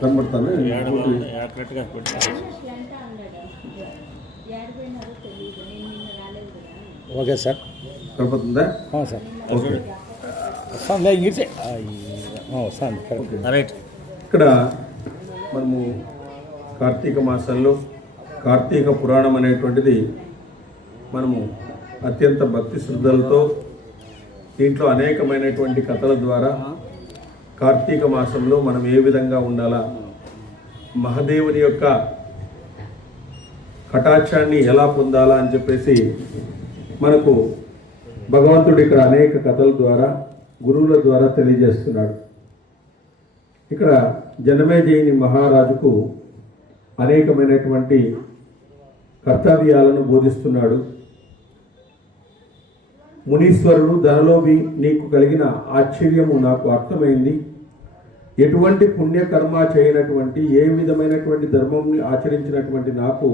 కనబడతాను okay sir కనపడుతుందా sir okay right. ఇక్కడ మనము కార్తీక మాసంలో కార్తీక పురాణం అనేటువంటిది మనము అత్యంత భక్తి శ్రద్ధలతో దీంట్లో అనేకమైనటువంటి కథల ద్వారా కార్తీక మాసంలో మనం ఏ విధంగా ఉండాలా, మహాదేవుని యొక్క కటాక్షాన్ని ఎలా పొందాలా అని చెప్పేసి మనకు భగవంతుడు ఇక్కడ అనేక కథల ద్వారా గురువుల ద్వారా తెలియజేస్తున్నాడు. ఇక్కడ జనమేజయుని మహారాజుకు అనేకమైనటువంటి కర్తవ్యాలను బోధిస్తున్నాడు. మునీశ్వరుడు ధనలోభి, నీకు కలిగిన ఆశ్చర్యము నాకు అర్థమైంది. ఎటువంటి పుణ్యకర్మ చేయనటువంటి ఏ విధమైనటువంటి ధర్మంని ఆచరించినటువంటి నాకు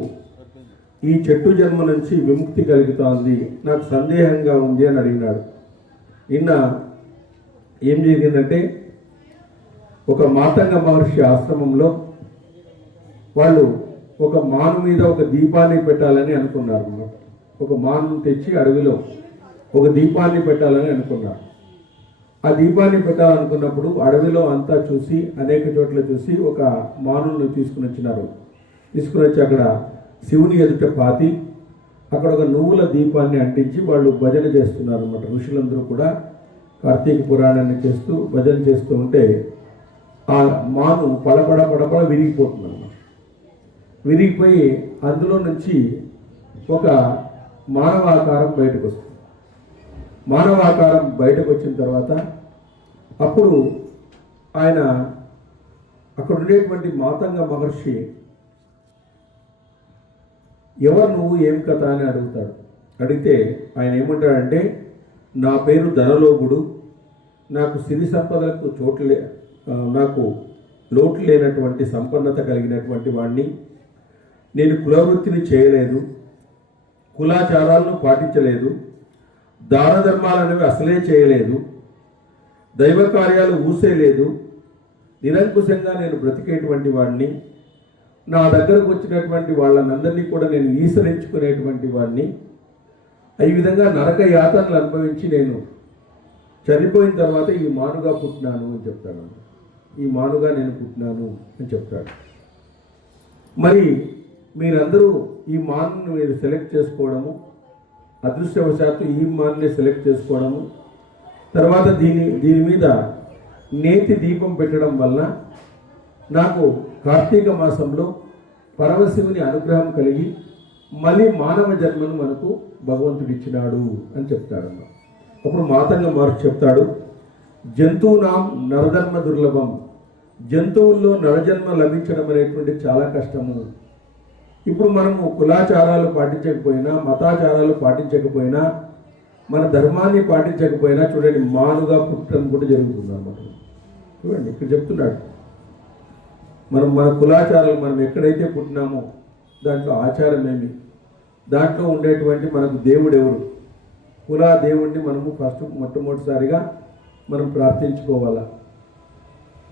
ఈ చెట్టు జన్మ నుంచి విముక్తి కలుగుతోంది, నాకు సందేహంగా ఉంది అని అడిగినాడు. నిన్న ఏం జరిగిందంటే, ఒక మాతంగ మహర్షి ఆశ్రమంలో వాళ్ళు ఒక మాను మీద ఒక దీపాన్ని పెట్టాలని అనుకున్నారు. ఒక మాను తెచ్చి అడవిలో ఒక దీపాన్ని పెట్టాలని అనుకున్నారు. ఆ దీపాన్ని పెట్టాలనుకున్నప్పుడు అడవిలో అంతా చూసి అనేక చోట్ల చూసి ఒక మానును తీసుకుని వచ్చినారు. తీసుకుని వచ్చి అక్కడ శివుని ఎదుట పాతి అక్కడ ఒక నువ్వుల దీపాన్ని అంటించి వాళ్ళు భజన చేస్తున్నారు అన్నమాట. ఋషులందరూ కూడా కార్తీక పురాణాన్ని చేస్తూ భజన చేస్తూ ఉంటే ఆ మాను పడపడ విరిగిపోతుంది అన్నమాట. విరిగిపోయి అందులో నుంచి ఒక మానవాకారం బయటకు వస్తుంది. మానవాకారం బయటకు వచ్చిన తర్వాత అప్పుడు ఆయన అక్కడ ఉండేటువంటి మాతంగ మహర్షి, ఎవరు నువ్వు, ఏం కథ అని అడుగుతాడు. అడిగితే ఆయన ఏమంటాడంటే, నా పేరు ధనలోభుడు, నాకు సిరి సంపదలకు నాకు లోటు లేనటువంటి సంపన్నత కలిగినటువంటి వాడిని, నేను కులవృత్తిని చేయలేదు, కులాచారాలను పాటించలేదు, దాన ధర్మాలు అనేవి అసలే చేయలేదు, దైవ కార్యాలు ఊసేలేదు, నిరంకుశంగా నేను బ్రతికేటువంటి వాడిని, నా దగ్గరకు వచ్చినటువంటి వాళ్ళనందరినీ కూడా నేను ఈసరించుకునేటువంటి వాడిని, ఈ విధంగా నరక యాతనలు అనుభవించి నేను చనిపోయిన తర్వాత ఈ మానుగా పుట్టినాను అని చెప్తాడు. ఈ మానుగా నేను పుట్టినాను అని చెప్తాడు. మరి మీరందరూ ఈ మానును మీరు సెలెక్ట్ చేసుకోవడము, అదృష్టవశాత్తు ఈ మాన్నే సెలెక్ట్ చేసుకోవడము, తర్వాత దీని మీద నేతి దీపం పెట్టడం వల్ల నాకు కార్తీక మాసంలో పరమశివుని అనుగ్రహం కలిగి మళ్ళీ మానవ జన్మను మనకు భగవంతుడు ఇచ్చినాడు అని చెప్తాడు. అప్పుడు మాతంగ మహర్షి చెప్తాడు, జంతువునాం నరజన్మ దుర్లభం, జంతువుల్లో నరజన్మ లభించడం అనేటువంటి చాలా కష్టము. ఇప్పుడు మనము కులాచారాలు పాటించకపోయినా, మతాచారాలు పాటించకపోయినా, మన ధర్మాన్ని పాటించకపోయినా చూడండి మానుగా పుట్టడం కూడా జరుగుతుంది అన్నమాట. చూడండి ఇక్కడ చెప్తున్నాడు, మన కులాచారాలు మనం ఎక్కడైతే పుట్టినామో దాంట్లో ఆచారం ఏమి, దాంట్లో ఉండేటువంటి మనకు దేవుడు ఎవరు, కులా దేవుడిని మనము మొట్టమొదటిసారిగా మనం ప్రార్థించుకోవాలా,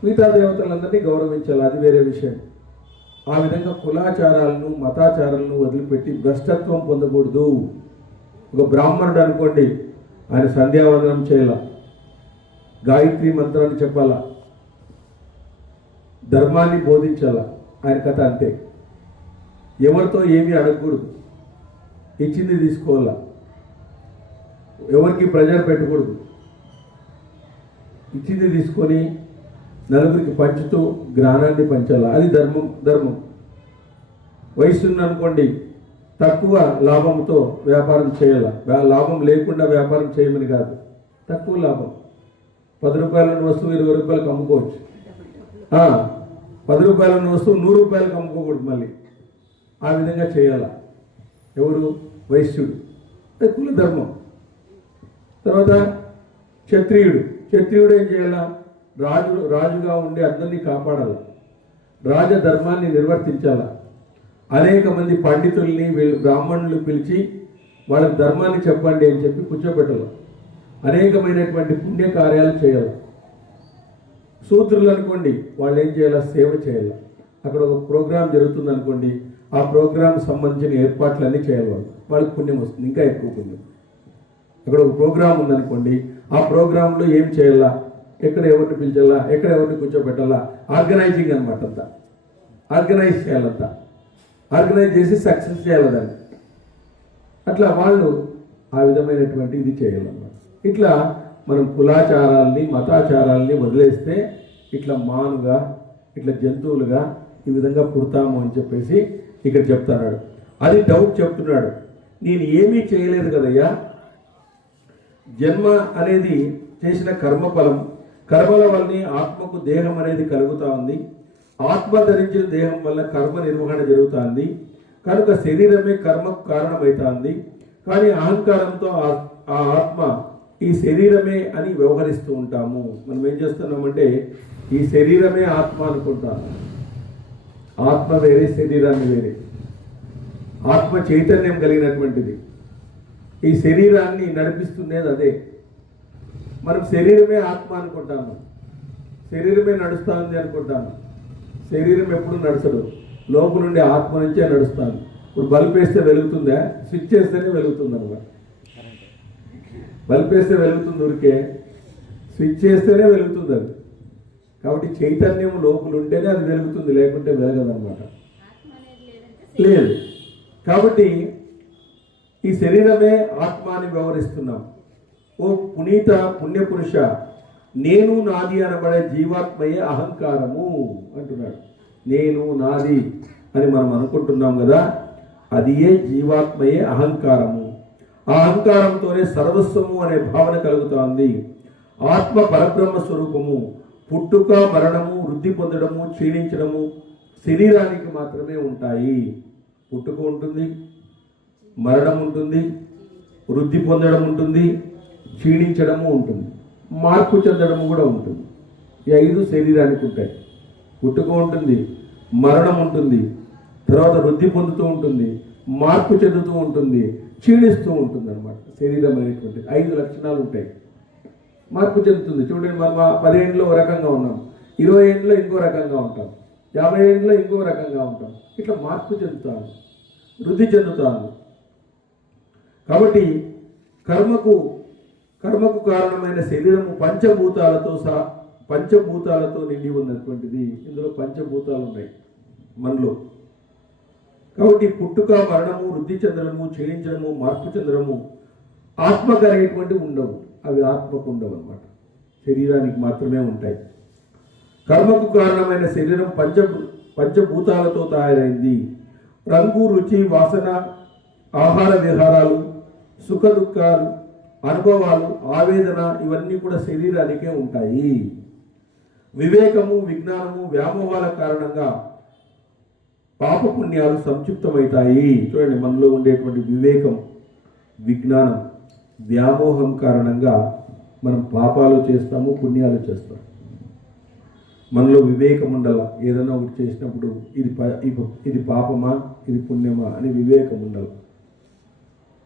మిగతా దేవతలందరినీ గౌరవించాలి, అది వేరే విషయం. ఆ విధంగా కులాచారాలను మతాచారాలను వదిలిపెట్టి భ్రష్టత్వం పొందకూడదు. ఒక బ్రాహ్మణుడు అనుకోండి, ఆయన సంధ్యావందనం చేయాల, గాయత్రి మంత్రాన్ని చెప్పాలా, ధర్మాన్ని బోధించాలా, ఆయన కథ అంతే. ఎవరితో ఏమీ అడగకూడదు, ఇచ్చింది తీసుకోవాలా, ఎవరికి ప్రెజర్ పెట్టకూడదు, ఇచ్చింది తీసుకొని నలుగురికి పంచుతూ జ్ఞానాన్ని పంచాలా, అది ధర్మం. వయసు అనుకోండి, తక్కువ లాభంతో వ్యాపారం చేయాల, లాభం లేకుండా వ్యాపారం చేయమని కాదు, తక్కువ లాభం. 10 రూపాయల వస్తువు 20 రూపాయలకు అమ్ముకోవచ్చు. 10 రూపాయల వస్తువు 100 రూపాయలకు అమ్ముకోకూడదు, మళ్ళీ ఆ విధంగా చేయాల. ఎవరు? వైశ్యుడు, అది కుల ధర్మం. తర్వాత క్షత్రియుడు ఏం చేయాలా? రాజుగా ఉండి అందరినీ కాపాడాలి, రాజధర్మాన్ని నిర్వర్తించాల. అనేక మంది పండితుల్ని బ్రాహ్మణులు పిలిచి వాళ్ళకి ధర్మాన్ని చెప్పండి అని చెప్పి కూర్చోబెట్టాలి. అనేకమైనటువంటి పుణ్యకార్యాలు చేయాలి. శూద్రులు అనుకోండి, వాళ్ళు ఏం చేయాలా? సేవ చేయాలి. అక్కడ ఒక ప్రోగ్రాం జరుగుతుంది అనుకోండి, ఆ ప్రోగ్రాం సంబంధించిన ఏర్పాట్లన్నీ చేయాలి. వాళ్ళకి పుణ్యం వస్తుంది, ఇంకా ఎక్కువ పుణ్యం. అక్కడ ఒక ప్రోగ్రాం ఉందనుకోండి, ఆ ప్రోగ్రాంలో ఏం చేయాలా, ఎక్కడ ఎవరిని పిలిచాలా, ఎక్కడ ఎవరిని కూర్చోబెట్టాలా, ఆర్గనైజింగ్ అనమాట. అంతా ఆర్గనైజ్ చేయాలంతా, ఆర్గనైజ్ చేసి సక్సెస్ చేయాలి దాన్ని. అట్లా వాళ్ళు ఆ విధమైనటువంటి ఇది చేయాలన్నమాట. ఇట్లా మనం కులాచారాల్ని మతాచారాల్ని వదిలేస్తే ఇట్లా మానుగా, ఇట్లా జంతువులుగా ఈ విధంగా పుడతాము అని చెప్పేసి ఇక్కడ చెప్తున్నాడు. అది డౌట్ చెప్తున్నాడు. నేను ఏమీ చేయలేదు కదయ్యా, జన్మ అనేది చేసిన కర్మఫలం, కర్మల వల్లనే ఆత్మకు దేహం అనేది కలుగుతూ ఉంది. ఆత్మ ధరించిన దేహం వల్ల కర్మ నిర్వహణ జరుగుతుంది కనుక శరీరమే కర్మకు కారణమవుతుంది. కానీ అహంకారంతో ఆ ఆత్మ ఈ శరీరమే అని వ్యవహరిస్తూ ఉంటాము. మనం ఏం చేస్తున్నామంటే ఈ శరీరమే ఆత్మ అనుకుంటాము. ఆత్మ వేరే, శరీరాన్ని వేరే. ఆత్మ చైతన్యం కలిగినటువంటిది, ఈ శరీరాన్ని నడిపిస్తుండేది అదే. మనం శరీరమే ఆత్మ అనుకుంటాము, శరీరమే నడుస్తుంది అనుకుంటాము. శరీరం ఎప్పుడు నడచదు, లోపల నుండి ఆత్మ నుంచే నడుస్తాను. ఇప్పుడు బల్బ్ వేస్తే వెలుగుతుందా? స్విచ్ చేస్తేనే వెలుగుతుంది అనమాట. బల్బ్ వేస్తే వెలుగుతుంది, ఊరికే స్విచ్ చేస్తేనే వెలుగుతుంది అది. కాబట్టి చైతన్యం లోపల ఉంటేనే అది వెలుగుతుంది, లేకుంటే వెలగదన్నమాట. లేదు. కాబట్టి ఈ శరీరమే ఆత్మ అని వ్యవహరిస్తున్నాం. ఓ పునీత పుణ్యపురుష, నేను నాది అనబడే జీవాత్మయే అహంకారము అంటున్నాడు. నేను నాది అని మనం అనుకుంటున్నాం కదా, అది ఏ జీవాత్మయే అహంకారము. ఆ అహంకారంతోనే సర్వస్వము అనే భావన కలుగుతోంది. ఆత్మ పరబ్రహ్మ స్వరూపము. పుట్టుక, మరణము, వృద్ధి పొందడము, క్షీణించడము శరీరానికి మాత్రమే ఉంటాయి. పుట్టుక ఉంటుంది, మరణం ఉంటుంది, వృద్ధి పొందడం ఉంటుంది, క్షీణించడము ఉంటుంది, మార్పు చెందడము కూడా ఉంటుంది. ఈ 5 శరీరానికి ఉంటాయి. పుట్టుక ఉంటుంది, మరణం ఉంటుంది, తర్వాత వృద్ధి పొందుతూ ఉంటుంది, మార్పు చెందుతూ ఉంటుంది, క్షీణిస్తూ ఉంటుంది అనమాట. శరీరం అనేటువంటి 5 లక్షణాలు ఉంటాయి. మార్పు చెందుతుంది. చూడండి, మనం 10 ఏళ్ళలో ఒక రకంగా ఉన్నాం, 20 ఏళ్ళలో ఇంకో రకంగా ఉంటాం, 50 ఏళ్ళలో ఇంకో రకంగా ఉంటాం. ఇట్లా మార్పు చెందుతాను, వృద్ధి చెందుతాను. కాబట్టి కర్మకు కారణమైన శరీరము పంచభూతాలతో నిండి ఉన్నటువంటిది. ఇందులో పంచభూతాలు ఉన్నాయి మనలో. కాబట్టి పుట్టుక, మరణము, వృద్ధి చెందడము, క్షీణించడము, మార్పు చెందడము ఆత్మకు అనేటువంటివి ఉండవు. అవి ఆత్మకు ఉండవు అన్నమాట, శరీరానికి మాత్రమే ఉంటాయి. కర్మకు కారణమైన శరీరం పంచభూతాలతో తయారైంది. రంగు, రుచి, వాసన, ఆహార విహారాలు, సుఖ దుఃఖాలు, అనుభవాలు, ఆవేదన ఇవన్నీ కూడా శరీరానికే ఉంటాయి. వివేకము, విజ్ఞానము, వ్యామోహాల కారణంగా పాపపుణ్యాలు సంక్షిప్తమవుతాయి. చూడండి, మనలో ఉండేటువంటి వివేకం, విజ్ఞానం, వ్యామోహం కారణంగా మనం పాపాలు చేస్తాము, పుణ్యాలు చేస్తాం. మనలో వివేకం ఉండాల. ఏదైనా ఒకటి చేసినప్పుడు ఇది పాపమా, ఇది పుణ్యమా అని వివేకం ఉండాలి.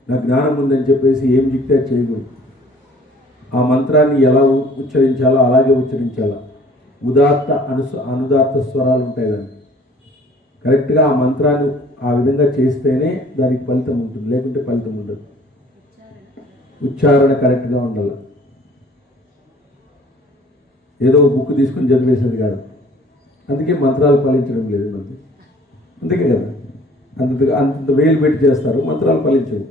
నాకు జ్ఞానం ఉందని చెప్పేసి ఏం చెప్తే చేయకూడదు. ఆ మంత్రాన్ని ఎలా ఉచ్చరించాలో అలాగే ఉచ్చరించాలా. ఉదాత్త అనుదాత్త స్వరాలు ఉంటాయి దానికి. కరెక్ట్గా ఆ మంత్రాన్ని ఆ విధంగా చేస్తేనే దానికి ఫలితం ఉంటుంది, లేకుంటే ఫలితం ఉండదు. ఉచ్చారణ కరెక్ట్గా ఉండాలి. ఏదో బుక్ తీసుకొని చదివేసేది కాదు. అందుకే మంత్రాలు ఫలించడం లేదు మనకి. అందుకే కదా అంత వేలు పెట్టి చేస్తారు, మంత్రాలు ఫలించవు.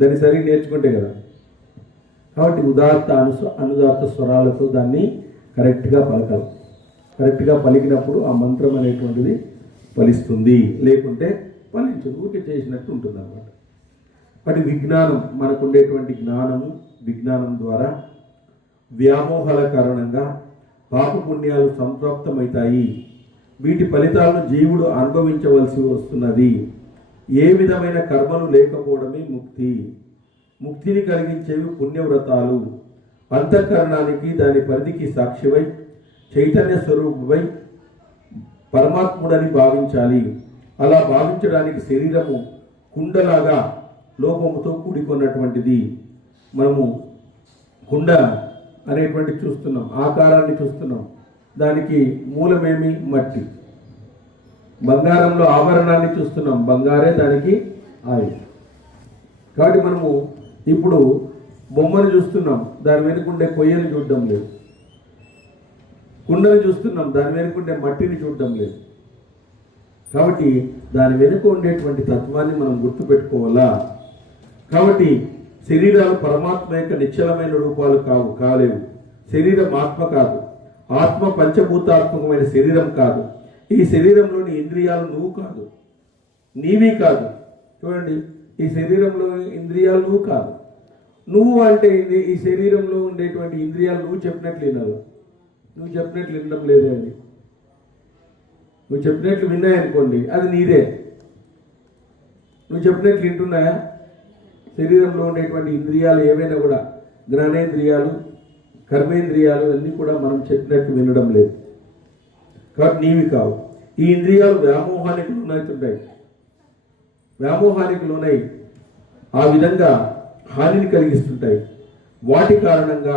దాన్ని సరిగ్గా నేర్చుకుంటే కదా. కాబట్టి ఉదాత్త అనుదాత్త స్వరాలతో దాన్ని కరెక్ట్గా పలకాలి. కరెక్ట్గా పలికినప్పుడు ఆ మంత్రం అనేటువంటిది ఫలిస్తుంది, లేకుంటే ఫలించదు, ఊరికే చేసినట్టు ఉంటుంది అన్నమాట. వాటి విజ్ఞానం, మనకు ఉండేటువంటి జ్ఞానము, విజ్ఞానం ద్వారా వ్యామోహాల కారణంగా పాపపుణ్యాలు సంప్రాప్తమవుతాయి. వీటి ఫలితాలను జీవుడు అనుభవించవలసి వస్తున్నది. ఏ విధమైన కర్మలు లేకపోవడమే ముక్తి. ముక్తిని కలిగించేవి పుణ్యవ్రతాలు. అంతఃకరణానికి, దాని పరిధికి సాక్షివై చైతన్య స్వరూపమై పరమాత్ముడని భావించాలి. అలా భావించడానికి శరీరము కుండలాగా లోపముతో కూడుకున్నటువంటిది. మనము కుండ అనేటువంటి చూస్తున్నాం, ఆకారాన్ని చూస్తున్నాం. దానికి మూలమేమి? మట్టి. బంగారంలో ఆభరణాన్ని చూస్తున్నాం, బంగారే దానికి ఆయుధం. కాబట్టి మనము ఇప్పుడు బొమ్మను చూస్తున్నాం, దాని వెనుకుండే కొయ్యను చూడడం లేదు. కుండను చూస్తున్నాం, దాని వెనుకుండే మట్టిని చూడడం లేదు. కాబట్టి దాని వెనుక ఉండేటువంటి తత్వాన్ని మనం గుర్తుపెట్టుకోవాలా. కాబట్టి శరీరాలు పరమాత్మ యొక్క నిశ్చలమైన రూపాలు కాలేవు. శరీరం ఆత్మ కాదు, ఆత్మ పంచభూతాత్మకమైన శరీరం కాదు. ఈ శరీరంలోని ఇంద్రియాలు నువ్వు కాదు, నీవి కాదు. చూడండి, ఈ శరీరంలో ఇంద్రియాలు నువ్వు కాదు. నువ్వు అంటే ఈ శరీరంలో ఉండేటువంటి ఇంద్రియాలు నువ్వు చెప్పినట్లు వినాలి. నువ్వు చెప్పినట్లు వినడం లేదే, అది నువ్వు చెప్పినట్లు విన్నాయనుకోండి, అది నీదే. నువ్వు చెప్పినట్లు వింటున్నాయా? శరీరంలో ఉండేటువంటి ఇంద్రియాలు ఏవైనా కూడా, జ్ఞానేంద్రియాలు, కర్మేంద్రియాలు అన్నీ కూడా మనం చెప్పినట్టు వినడం లేదు. కాబట్టి నీవి కావు. ఈ ఇంద్రియాలు వ్యామోహానికి లోనవుతుంటాయి, వ్యామోహానికి లోనై ఆ విధంగా హానిని కలిగిస్తుంటాయి. వాటి కారణంగా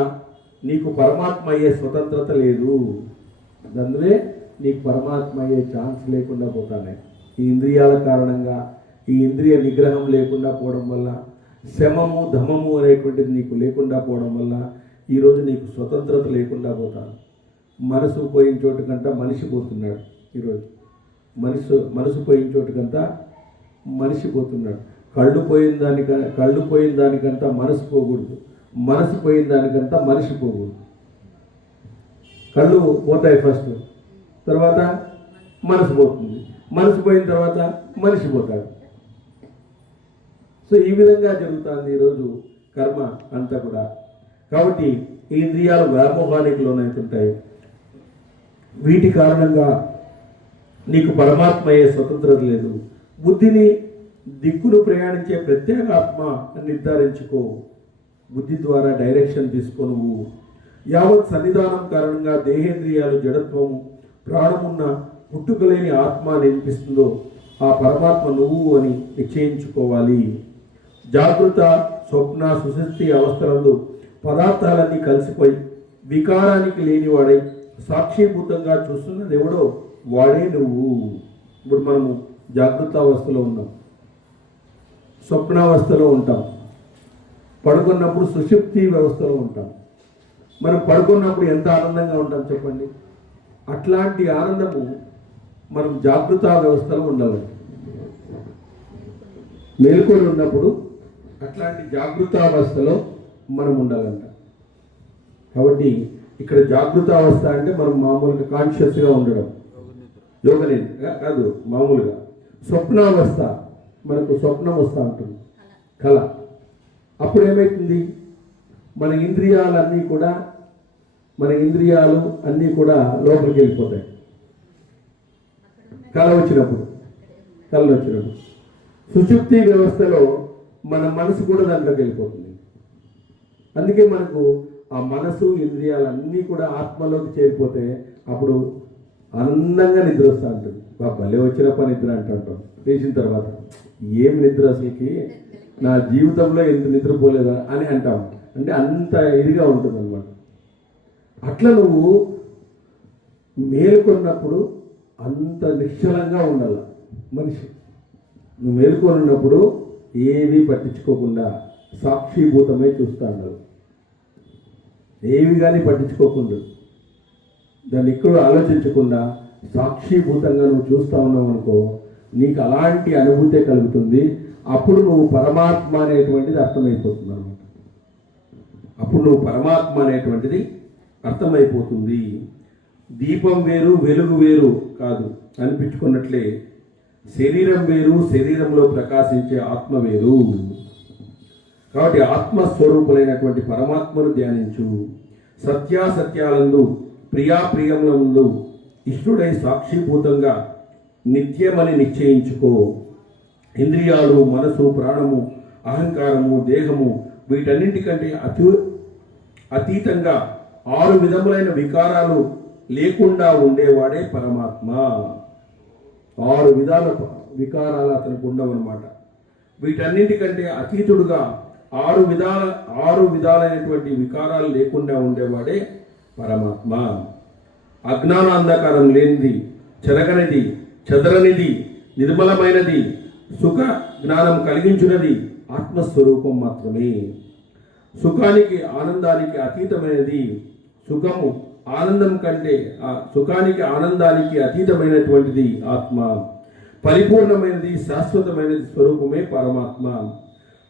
నీకు పరమాత్మ అయ్యే స్వతంత్రత లేదు. అందువే నీకు పరమాత్మ అయ్యే ఛాన్స్ లేకుండా పోతానే. ఈ ఇంద్రియాల కారణంగా, ఈ ఇంద్రియ నిగ్రహం లేకుండా పోవడం వల్ల, శమము ధమము అనేటువంటిది నీకు లేకుండా పోవడం వల్ల ఈరోజు నీకు స్వతంత్రత లేకుండా పోతాను. మనసు పోయిన చోటుకంతా మనిషి పోతున్నాడు. ఈరోజు మనసు పోయిన చోటుకంతా మనిషి పోతున్నాడు. కళ్ళు పోయిన దానికంతా మనసు పోకూడదు, మనసు పోయిన దానికంతా మనిషి పోకూడదు. కళ్ళు పోతాయి ఫస్ట్, తర్వాత మనసు పోతుంది, మనసు పోయిన తర్వాత మనిషి పోతాడు. సో ఈ విధంగా జరుగుతుంది ఈరోజు కర్మ అంతా కూడా. కాబట్టి ఈ ఇంద్రియాలు వ్యామోహానికి లోనవుతుంటాయి. వీటి కారణంగా నీకు పరమాత్మ అయ్యే స్వతంత్రత లేదు. బుద్ధిని దిక్కును ప్రయాణించే ప్రత్యేగాత్మ నిర్ధారించుకో. బుద్ధి ద్వారా డైరెక్షన్ తీసుకో. నువ్వు యావత్ సన్నిధానం కారణంగా దేహేంద్రియాలు జడత్వము, ప్రాణమున్న పుట్టుకలేని ఆత్మ నినిపిస్తుందో ఆ పరమాత్మ నువ్వు అని నిశ్చయించుకోవాలి. జాగృత, స్వప్న, సుశక్తి అవస్థలందు పదార్థాలన్నీ కలిసిపోయి వికారానికి లేనివాడై సాక్షిభూతంగా చూస్తున్నది ఎవడో వాడే నువ్వు. ఇప్పుడు మనము జాగృత అవస్థలో ఉన్నాం, స్వప్నావస్థలో ఉంటాం, పడుకున్నప్పుడు సుషుప్తి వ్యవస్థలో ఉంటాం. మనం పడుకున్నప్పుడు ఎంత ఆనందంగా ఉంటాం చెప్పండి. అట్లాంటి ఆనందము మనం జాగృత వ్యవస్థలో ఉండాలి. మేల్కొని ఉన్నప్పుడు అట్లాంటి జాగృతావస్థలో మనం ఉండాలంట. కాబట్టి ఇక్కడ జాగృతావస్థ అంటే మనం మామూలుగా కాన్షియస్గా ఉండడం, యోగనిద్ర కాదు, మామూలుగా. స్వప్నావస్థ, మనకు స్వప్నం వస్తూ ఉంటుంది, కళ. అప్పుడు ఏమవుతుంది? మన ఇంద్రియాలు అన్నీ కూడా లోపలికి వెళ్ళిపోతాయి. కళ వచ్చినప్పుడు. సుషుప్తి వ్యవస్థలో మన మనసు కూడా దాంట్లోకి వెళ్ళిపోతుంది. అందుకే మనకు ఆ మనసు, ఇంద్రియాలన్నీ కూడా ఆత్మలోకి చేరిపోతే అప్పుడు ఆనందంగా నిద్ర వస్తూ ఉంటుంది. భలే వచ్చినప్ప నిద్ర అంటుంటాం. లేచిన తర్వాత ఏం నిద్ర అసలుకి, నా జీవితంలో ఎంత నిద్రపోలేదా అని అంటాం. అంటే అంత ఇదిగా ఉంటుంది అన్నమాట. అట్లా నువ్వు మేలుకొన్నప్పుడు అంత నిశ్చలంగా ఉండాలి మనిషి. నువ్వు మేలుకొన్నప్పుడు ఏవి పట్టించుకోకుండా సాక్షిభూతమై చూస్తూ ఉండాలి. ఏవి కానీ పట్టించుకోకుండా, దాన్ని ఎక్కడ ఆలోచించకుండా సాక్షిభూతంగా నువ్వు చూస్తూ ఉన్నావు అనుకో, నీకు అలాంటి అనుభూతే కలుగుతుంది. అప్పుడు నువ్వు పరమాత్మ అనేటువంటిది అర్థమైపోతుంది అనమాట. అప్పుడు నువ్వు పరమాత్మ అనేటువంటిది అర్థమైపోతుంది. దీపం వేరు, వెలుగు వేరు కాదు అనిపించుకున్నట్లే శరీరం వేరు, శరీరంలో ప్రకాశించే ఆత్మ వేరు. కాబట్టి ఆత్మస్వరూపులైనటువంటి పరమాత్మను ధ్యానించు. సత్యాసత్యాలందు, ప్రియాప్రియములందు ఇష్టుడై సాక్షిభూతంగా నిత్యమని నిశ్చయించుకో. ఇంద్రియాలు, మనసు, ప్రాణము, అహంకారము, దేహము వీటన్నింటికంటే అతీతంగా 6 విధములైన వికారాలు లేకుండా ఉండేవాడే పరమాత్మ. 6 విధాల వికారాలు అతనికి ఉండవన్నమాట. వీటన్నింటికంటే అతీతుడుగా 6 విధాలైనటువంటి వికారాలు లేకుండా ఉండేవాడే పరమాత్మ. అజ్ఞానాంధకారం లేనిది, చెరగనిది, చెదరనిది, నిర్మలమైనది, సుఖ జ్ఞానం కలిగించున్నది ఆత్మస్వరూపం మాత్రమే. సుఖానికి ఆనందానికి అతీతమైనది సుఖము, ఆనందం కంటే సుఖానికి ఆనందానికి అతీతమైనటువంటిది ఆత్మ. పరిపూర్ణమైనది, శాశ్వతమైనది స్వరూపమే పరమాత్మ.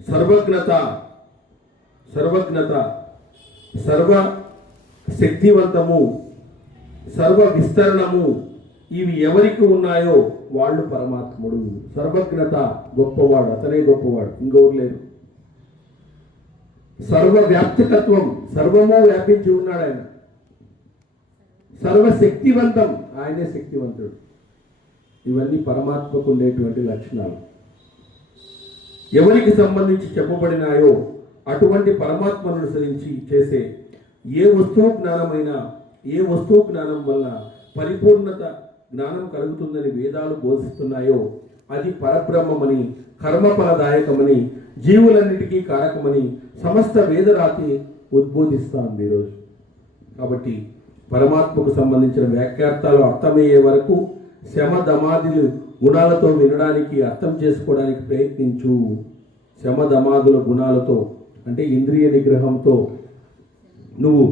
సర్వజ్ఞత, సర్వ శక్తివంతము, సర్వ విస్తరణము ఇవి ఎవరికి ఉన్నాయో వాళ్ళు పరమాత్ముడు. సర్వజ్ఞత గొప్పవాడు, అతనే గొప్పవాడు, ఇంకొకరు లేరు. సర్వ వ్యాప్తికత్వం, సర్వము వ్యాపించి ఉన్నాడు ఆయన. సర్వశక్తివంతం, ఆయనే శక్తివంతుడు. ఇవన్నీ పరమాత్మకు ఉండేటువంటి లక్షణాలు. ఎవరికి సంబంధించి చెప్పబడినాయో అటువంటి పరమాత్మను అనుసరించి చేసే ఏ వస్తువు జ్ఞానమైనా, ఏ వస్తువు జ్ఞానం వల్ల పరిపూర్ణత జ్ఞానం కలుగుతుందని వేదాలు బోధిస్తున్నాయో అది పరబ్రహ్మమని, కర్మఫలదాయకమని, జీవులన్నిటికీ కారకమని సమస్త వేదరాతి ఉద్బోధిస్తోంది ఈరోజు. కాబట్టి పరమాత్మకు సంబంధించిన వ్యాఖ్యార్థాలు అర్థమయ్యే వరకు శమ దమాదులు గుణాలతో వినడానికి, అర్థం చేసుకోవడానికి ప్రయత్నించు. శమ దమాదుల గుణాలతో అంటే ఇంద్రియ నిగ్రహంతో, నువ్వు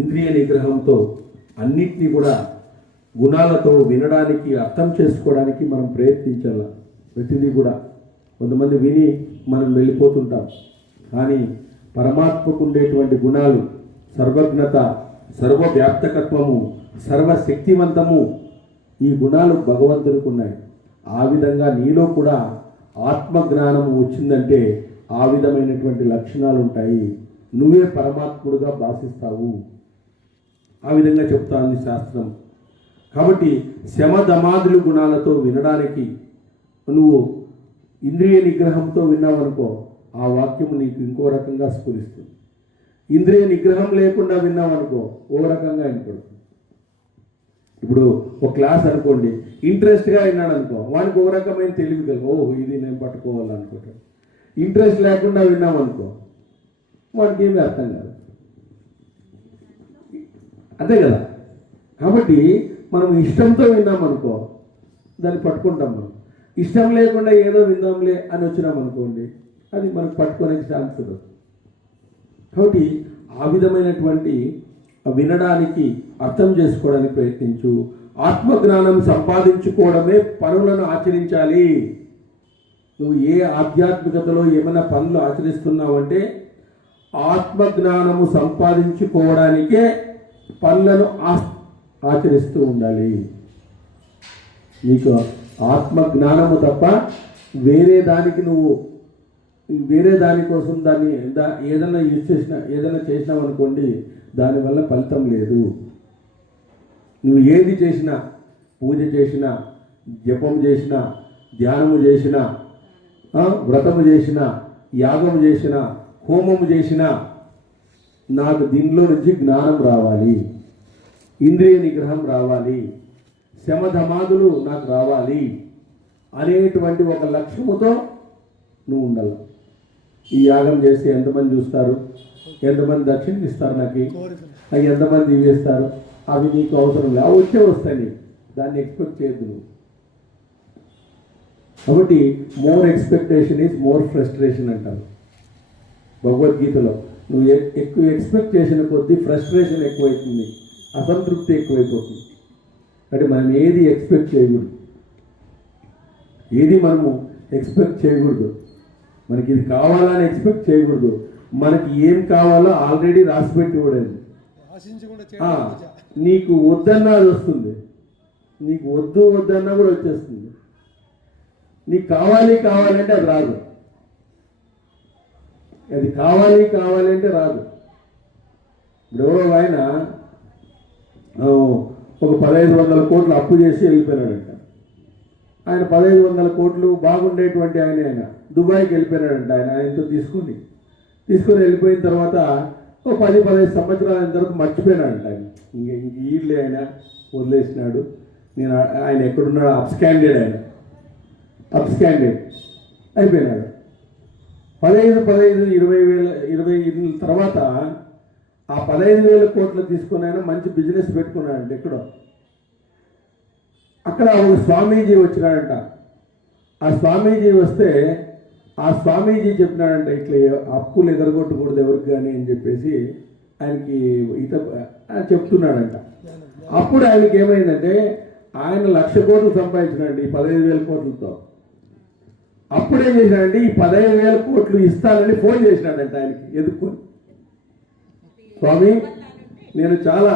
ఇంద్రియ నిగ్రహంతో అన్నిటినీ కూడా గుణాలతో వినడానికి, అర్థం చేసుకోవడానికి మనం ప్రయత్నించాలి. ప్రతిదీ కూడా కొంతమంది విని మనం వెళ్ళిపోతుంటాం. కానీ పరమాత్మకు ఉండేటువంటి గుణాలు సర్వజ్ఞత, సర్వవ్యాప్తకత్వము, సర్వశక్తివంతము, ఈ గుణాలు భగవంతునికి ఉన్నాయి. ఆ విధంగా నీలో కూడా ఆత్మజ్ఞానము వచ్చిందంటే ఆ విధమైనటువంటి లక్షణాలు ఉంటాయి. నువ్వే పరమాత్ముడుగా భాషిస్తావు. ఆ విధంగా చెప్తాంది శాస్త్రం. కాబట్టి శమధమాదులు గుణాలతో వినడానికి నువ్వు ఇంద్రియ నిగ్రహంతో విన్నావనుకో, ఆ వాక్యము నీకు ఇంకో రకంగా స్ఫురిస్తుంది. ఇంద్రియ నిగ్రహం లేకుండా విన్నావనుకో ఓ రకంగా వినపడుతుంది. ఇప్పుడు ఒక క్లాస్ అనుకోండి, ఇంట్రెస్ట్గా విన్నాడు అనుకో, వానికి ఒక రకమైన తెలివి కలుగు, ఓ ఇది నేను పట్టుకోవాలనుకుంటాడు. ఇంట్రెస్ట్ లేకుండా విన్నామనుకో వాడికి ఏమీ అర్థం కాదు. అంతే కదా. కాబట్టి మనం ఇష్టంతో విన్నామనుకో దాన్ని పట్టుకుంటాం. మనం ఇష్టం లేకుండా ఏదో విందాంలే అని వచ్చినామనుకోండి, అది మనకు పట్టుకునే ఛాన్స్ ఉండదు. కాబట్టి ఆ విధమైనటువంటి వినడానికి, అర్థం చేసుకోవడానికి ప్రయత్నించు. ఆత్మజ్ఞానం సంపాదించుకోవడమే పనులను ఆచరించాలి. నువ్వు ఏ ఆధ్యాత్మికతలో ఏమైనా పనులు ఆచరిస్తున్నావంటే ఆత్మజ్ఞానము సంపాదించుకోవడానికే పనులను ఆచరిస్తూ ఉండాలి. నీకు ఆత్మజ్ఞానము తప్ప వేరే దానికి నువ్వు వేరే దానికోసం దాన్ని ఏదైనా యూజ్ చేసినా, ఏదైనా చేసినావు అనుకోండి, దానివల్ల ఫలితం లేదు. నువ్వు ఏది చేసినా, పూజ చేసినా, జపం చేసినా, ధ్యానము చేసినా, వ్రతము చేసినా, యాగము చేసినా, హోమము చేసినా నాకు దీనిలో నుంచి జ్ఞానం రావాలి, ఇంద్రియ నిగ్రహం రావాలి, శమధమాదులు నాకు రావాలి అనేటువంటి ఒక లక్ష్యముతో నువ్వు ఉండాలి. ఈ యాగం చేస్తే ఎంతమంది చూస్తారు, ఎంతమంది దక్షిణ ఇస్తారు, నాకు అవి ఎంతమంది ఇవేస్తారు, అవి నీకు అవసరం లేదు. అవి వస్తాయి నీకు, దాన్ని ఎక్స్పెక్ట్ చేయొద్దు నువ్వు. కాబట్టి more expectation is more frustration అంటారు భగవద్గీతలో. నువ్వు ఎక్కువ ఎక్స్పెక్ట్ చేసిన కొద్దీ ఫ్రస్ట్రేషన్ ఎక్కువైతుంది, అసంతృప్తి ఎక్కువైపోతుంది. అంటే మనం ఏది ఎక్స్పెక్ట్ చేయకూడదు, ఏది మనము ఎక్స్పెక్ట్ చేయకూడదు. మనకి ఇది కావాలని ఎక్స్పెక్ట్ చేయకూడదు. మనకి ఏం కావాలో ఆల్రెడీ రాసిపెట్టి ఇవ్వలేదు. నీకు వద్దన్నా అది వస్తుంది, నీకు వద్దన్నా కూడా వచ్చేస్తుంది. నీకు కావాలంటే అది రాదు. అది కావాలంటే రాదు. ఇప్పుడు ఎవరో ఆయన ఒక 1500 కోట్లు అప్పు చేసి వెళ్ళిపోయినాడంట. ఆయన 1500 కోట్లు బాగుండేటువంటి ఆయన దుబాయ్కి వెళ్ళిపోయినాడంట. ఆయనతో తీసుకొని వెళ్ళిపోయిన తర్వాత ఓ 10-15 సంవత్సరాల తర్వాత మర్చిపోయినాడంట. ఆయన ఇంక ఈడ్లే ఆయన వదిలేసినాడు. ఆయన ఎక్కడున్నాడు, అబ్స్కాండెడ్ అయిపోయినాడు. 15-20 తర్వాత ఆ 15,000 కోట్లు తీసుకుని ఆయన మంచి బిజినెస్ పెట్టుకున్నాడంట ఎక్కడో. అక్కడ ఒక స్వామీజీ వచ్చినాడంట. ఆ స్వామీజీ వస్తే ఆ స్వామీజీ చెప్పినాడంట, ఇట్లా అప్పులు ఎగరగొట్టకూడదు ఎవరికి కానీ అని చెప్పేసి ఆయనకి చెప్తున్నాడంట. అప్పుడు ఆయనకి ఏమైందంటే ఆయన 1,00,000 కోట్లు సంపాదించినాడండి ఈ 15,000 కోట్లతో. అప్పుడేం చేసినాడంటే ఈ 15,000 కోట్లు ఇస్తానని ఫోన్ చేసినాడంట ఆయనకి ఎదుర్కొని. స్వామి నేను చాలా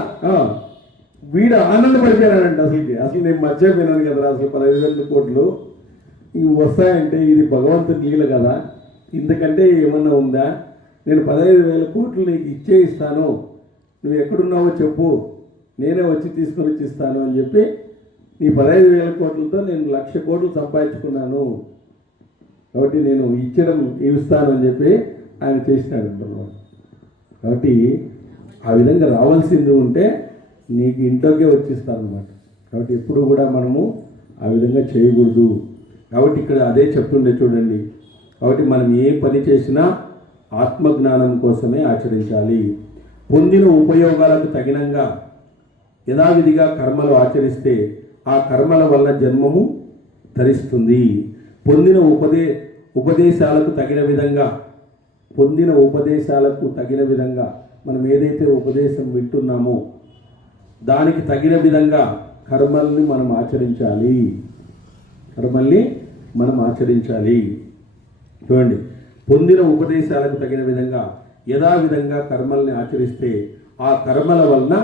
వీడు ఆనందపడిపోయానంట. అసలు నేను మర్చిపోయినాను కదరా, అసలు 15,000 కోట్లు ఇవి వస్తాయంటే ఇది భగవంతుని లీల కదా, ఇంతకంటే ఏమన్నా ఉందా? నేను 15,000 కోట్లు నీకు ఇస్తాను, నువ్వు ఎక్కడున్నావో చెప్పు, నేనే వచ్చి తీసుకొని ఇస్తాను అని చెప్పి నీ 15,000 కోట్లతో నేను 1,00,000 కోట్లు సంపాదించుకున్నాను కాబట్టి నేను ఇస్తాను అని చెప్పి ఆయన చేసినాడు అన్నమాట. కాబట్టి ఆ విధంగా రావాల్సింది ఉంటే నీకు ఇంట్లోకే వచ్చిస్తారనమాట. కాబట్టి ఎప్పుడు కూడా మనము ఆ విధంగా చేయకూడదు. కాబట్టి ఇక్కడ అదే చెప్తుండే చూడండి. కాబట్టి మనం ఏ పని చేసినా ఆత్మజ్ఞానం కోసమే ఆచరించాలి. పొందిన ఉపయోగాలకు తగినంగా యథావిధిగా కర్మలు ఆచరిస్తే ఆ కర్మల వల్ల జన్మము ధరిస్తుంది. పొందిన ఉపదేశాలకు తగిన విధంగా మనం ఏదైతే ఉపదేశం వింటున్నామో దానికి తగిన విధంగా కర్మల్ని మనం ఆచరించాలి. చూడండి, పొందిన ఉపదేశాలకు తగిన విధంగా యథావిధంగా కర్మల్ని ఆచరిస్తే ఆ కర్మల వలన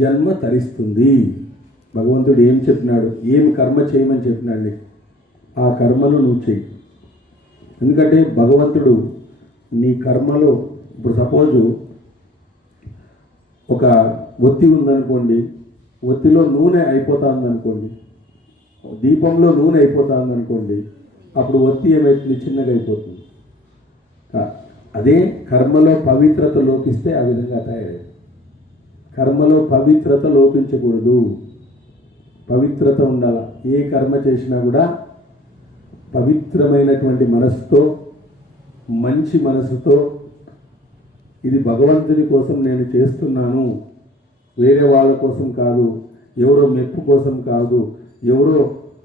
జన్మ తరిస్తుంది. భగవంతుడు ఏం చెప్పినాడు, ఏమి కర్మ చేయమని చెప్పినాడు, ఆ కర్మను నువ్వు చెయ్యి. ఎందుకంటే భగవంతుడు నీ కర్మలో, ఇప్పుడు సపోజు ఒక ఒత్తి ఉందనుకోండి, ఒత్తిలో నూనె అయిపోతుందనుకోండి, దీపంలో నూనె అయిపోతుందనుకోండి, అప్పుడు ఒత్తి ఏమైతుంది, చిన్నగా అయిపోతుంది. అదే కర్మలో పవిత్రత లోపిస్తే ఆ విధంగా తయారైంది. కర్మలో పవిత్రత లోపించకూడదు, పవిత్రత ఉండాల. ఏ కర్మ చేసినా కూడా పవిత్రమైనటువంటి మనసుతో, మంచి మనసుతో, ఇది భగవంతుని కోసం నేను చేస్తున్నాను, వేరే వాళ్ళ కోసం కాదు, ఎవరో మెప్పు కోసం కాదు, ఎవరో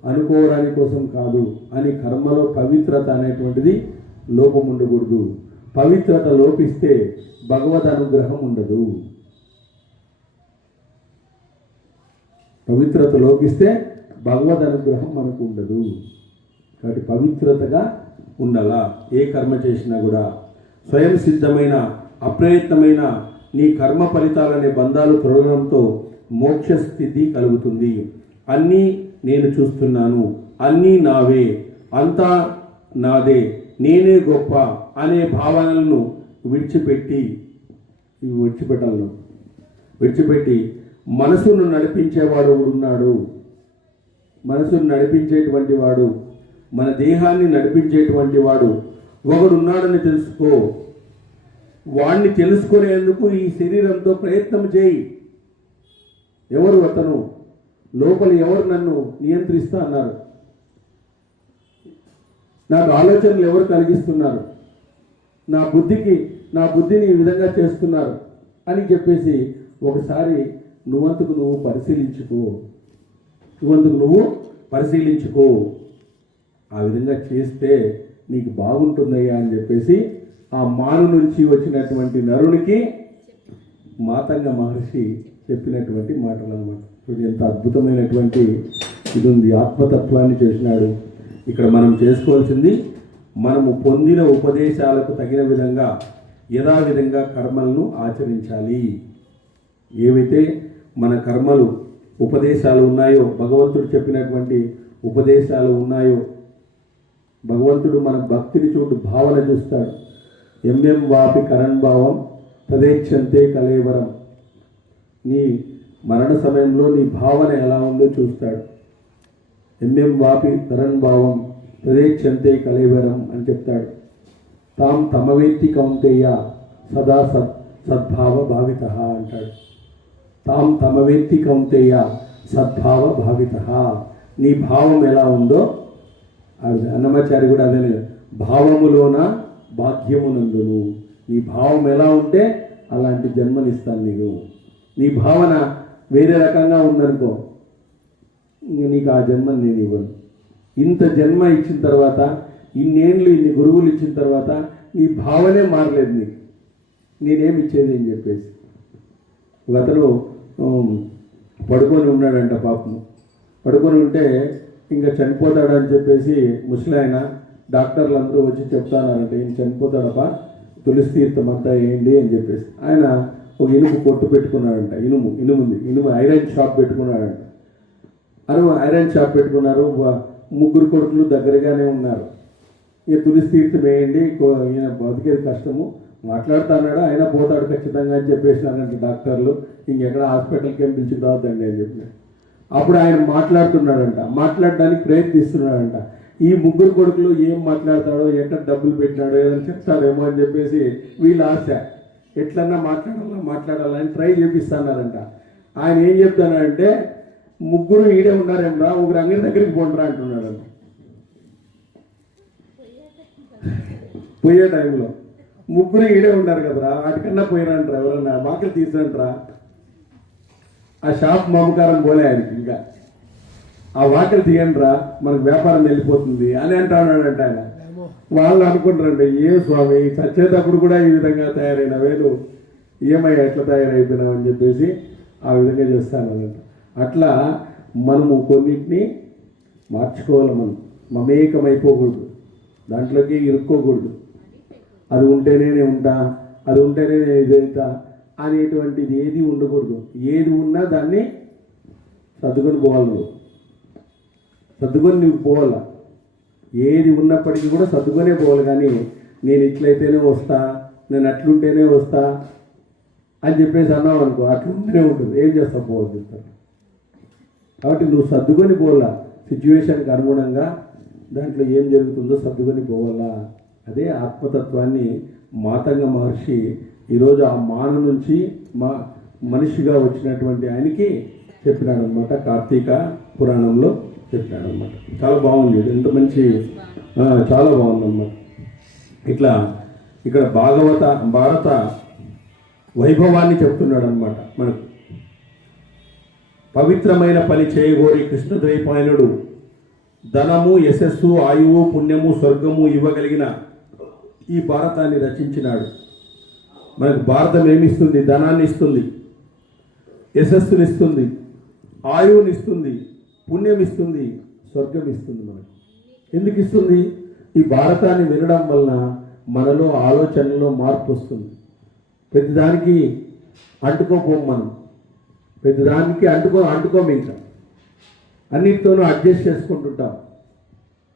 అనుకోవడానికి కోసం కాదు అని కర్మలో పవిత్రత అనేటువంటిది లోపం ఉండకూడదు. పవిత్రత లోపిస్తే భగవద్ అనుగ్రహం ఉండదు. పవిత్రత లోపిస్తే భగవద్ అనుగ్రహం మనకు ఉండదు. కాబట్టి పవిత్రతగా ఉండాలా. ఏ కర్మ చేసినా కూడా స్వయం సిద్ధమైన అప్రయత్నమైన నీ కర్మ ఫలితాలనే బంధాలు తొలగడంతో మోక్ష స్థితి కలుగుతుంది. అన్నీ నేను చూస్తున్నాను, అన్నీ నావే, అంతా నాదే, నేనే గొప్ప అనే భావనలను విడిచిపెట్టి మనసును నడిపించేవాడు ఉన్నాడు. మనసును నడిపించేటువంటి వాడు, మన దేహాన్ని నడిపించేటువంటి వాడు ఒకడున్నాడని తెలుసుకో. వాణ్ణి తెలుసుకునేందుకు ఈ శరీరంతో ప్రయత్నం చేయి. ఎవరు అతను, లోపల ఎవరు నన్ను నియంత్రిస్తా అన్నారు, నాకు ఆలోచనలు ఎవరు కలిగిస్తున్నారు, నా బుద్ధిని ఈ విధంగా చేస్తున్నారు అని చెప్పేసి ఒకసారి నువ్వందుకు నువ్వు పరిశీలించుకో. ఆ విధంగా చేస్తే నీకు బాగుంటుందయ్యా అని చెప్పేసి ఆ మాను నుంచి వచ్చినటువంటి నరునికి మాతంగ మహర్షి చెప్పినటువంటి మాటలు అన్నమాట. ఎంత అద్భుతమైనటువంటి ఇది ఉంది. ఆత్మతత్వాన్ని చేసినాడు. ఇక్కడ మనం చేసుకోవాల్సింది, మనము పొందిన ఉపదేశాలకు తగిన విధంగా యథావిధంగా కర్మలను ఆచరించాలి. ఏవైతే మన కర్మలు ఉపదేశాలు ఉన్నాయో, భగవంతుడు చెప్పినటువంటి ఉపదేశాలు ఉన్నాయో, భగవంతుడు మన భక్తిని భావన చూస్తాడు. ఎంఎం వాపి కరణ్ భావం తదేచ్ఛంతే కలేవరం. నీ మరణ సమయంలో నీ భావన ఎలా ఉందో చూస్తాడు. ఎంఎం వాపి కరణ్ భావం తదేచ్ఛంతే కలేవరం అని చెప్తాడు. తాం తమవేత్తి కౌంతేయ సదా సద్భావ భావిత అంటాడు. తాం తమవేత్తి కౌంతేయ సద్భావ భావిత. నీ భావం ఎలా ఉందో, అన్నమాచారి కూడా అదే, భావములోన భాగ్యమునందును. నీ భావం ఎలా ఉంటే అలాంటి జన్మనిస్తాను నీకు. నీ భావన వేరే రకంగా ఉందనుకో, ఇంక నీకు ఆ జన్మని నేను ఇవ్వను. ఇంత జన్మ ఇచ్చిన తర్వాత, ఇన్నేళ్ళు ఇన్ని గురువులు ఇచ్చిన తర్వాత నీ భావనే మారలేదు నీకు, నేనేమి ఇచ్చేది అని చెప్పేసి. అతను పడుకొని ఉన్నాడంట పాపం. పడుకొని ఉంటే ఇంకా చనిపోతాడని చెప్పేసి ముసలాయన డాక్టర్లు అందరూ వచ్చి చెప్తానంటే ఈయన చనిపోతాడప్ప, తులసి తీర్థం అంతా వేయండి అని చెప్పేసి. ఆయన ఒక ఇనుము కొట్టు పెట్టుకున్నాడంట, ఇనుము ఐరన్ షాప్ పెట్టుకున్నాడంట. ఐరన్ షాప్ పెట్టుకున్నారు. ముగ్గురు కొడుకులు దగ్గరగానే ఉన్నారు. ఇక తులసి తీర్థం వేయండి, ఈయన బతికేది కష్టము, మాట్లాడుతున్నాడు, ఆయన పోతాడు ఖచ్చితంగా అని చెప్పేసినారంట డాక్టర్లు. ఇంకెక్కడ హాస్పిటల్కి ఏం పిలిచిరావద్దండి అని చెప్పినాడు. అప్పుడు ఆయన మాట్లాడుతున్నాడంట, మాట్లాడడానికి ప్రయత్నిస్తున్నాడంట. ఈ ముగ్గురు కొడుకులు ఏం మాట్లాడతాడో, ఎక్కడ డబ్బులు పెట్టినాడో, ఏదైనా చెప్తాడేమో అని చెప్పేసి వీళ్ళ ఆశ. ఎట్లన్నా మాట్లాడాలని ట్రై చేపిస్తున్నారంట. ఆయన ఏం చెప్తానంటే, ముగ్గురు ఈడే ఉన్నారేమరా, ఒకరు అంగడి దగ్గరికి పోండిరా అంటున్నాడంట. పోయే టైంలో ముగ్గురు ఈడే ఉన్నారు కదరా, వాటికన్నా పోయినంటారా, ఎవరన్నా మాటలు తీసినంటారా. ఆ షాప్ మమకారం పోలే ఆయనకి. ఇంకా ఆ వాటలు తీయండిరా, మనకు వ్యాపారం వెళ్ళిపోతుంది అని అంటాడంట ఆయన. వాళ్ళు అనుకుంటారంటే, ఏ స్వామి చచ్చేటప్పుడు కూడా ఈ విధంగా తయారైన వేలు ఏమయ్యా ఎట్లా తయారైపోయినావు అని చెప్పేసి ఆ విధంగా చేస్తానంట. అట్లా మనము కొన్నిటిని మార్చుకోవాలి. మనం మమేకమైపోకూడదు, దాంట్లోకి ఇరుక్కోకూడదు. అది ఉంటేనే నేను ఉంటా, అది ఉంటేనే నేను ఇదైతా అనేటువంటిది ఏది ఉండకూడదు. ఏది ఉన్నా దాన్ని సర్దుకొని పోవాలి. నువ్వు సర్దుకొని నువ్వు పోవాలా. ఏది ఉన్నప్పటికీ కూడా సర్దుకొనే పోవాలి. కానీ నేను ఇట్లయితేనే వస్తా, నేను అట్లుంటేనే వస్తా అని చెప్పేసి అన్నావు అనుకో, అట్లుంటేనే ఉంటుంది. ఏం చేస్తావు, పోవాలి చెప్తారు. కాబట్టి నువ్వు సర్దుకొని పోవాలా, సిచ్యువేషన్కి అనుగుణంగా దాంట్లో ఏం జరుగుతుందో సర్దుకొని పోవాలా. అదే ఆత్మతత్వాన్ని మాతంగ మహర్షి ఈరోజు ఆ మాన నుంచి మనిషిగా వచ్చినటువంటి ఆయనకి చెప్పినాడు అనమాట. కార్తీక పురాణంలో చెప్పినాడు అనమాట. చాలా బాగుంది, ఎంత మంచి, చాలా బాగుందన్నమాట. ఇట్లా ఇక్కడ భారత వైభవాన్ని చెప్తున్నాడు అనమాట మనకు. పవిత్రమైన పని చేయగోరి కృష్ణద్వైపాయనుడు ధనము, యశస్సు, ఆయువు, పుణ్యము, స్వర్గము ఇవ్వగలిగిన ఈ భారతాన్ని రచించినాడు. మనకు భారతం ఏమిస్తుంది? ధనాన్ని ఇస్తుంది, యశస్సునిస్తుంది, ఆయువునిస్తుంది, పుణ్యం ఇస్తుంది, స్వర్గం ఇస్తుంది. మనకు ఎందుకు ఇస్తుంది? ఈ భారతాన్ని వినడం వలన మనలో ఆలోచనలో మార్పు వస్తుంది. ప్రతిదానికి అంటుకోపోం మనం, ప్రతిదానికి అంటుకోము. ఇంకా అన్నిటితోనూ అడ్జస్ట్ చేసుకుంటుంటాం,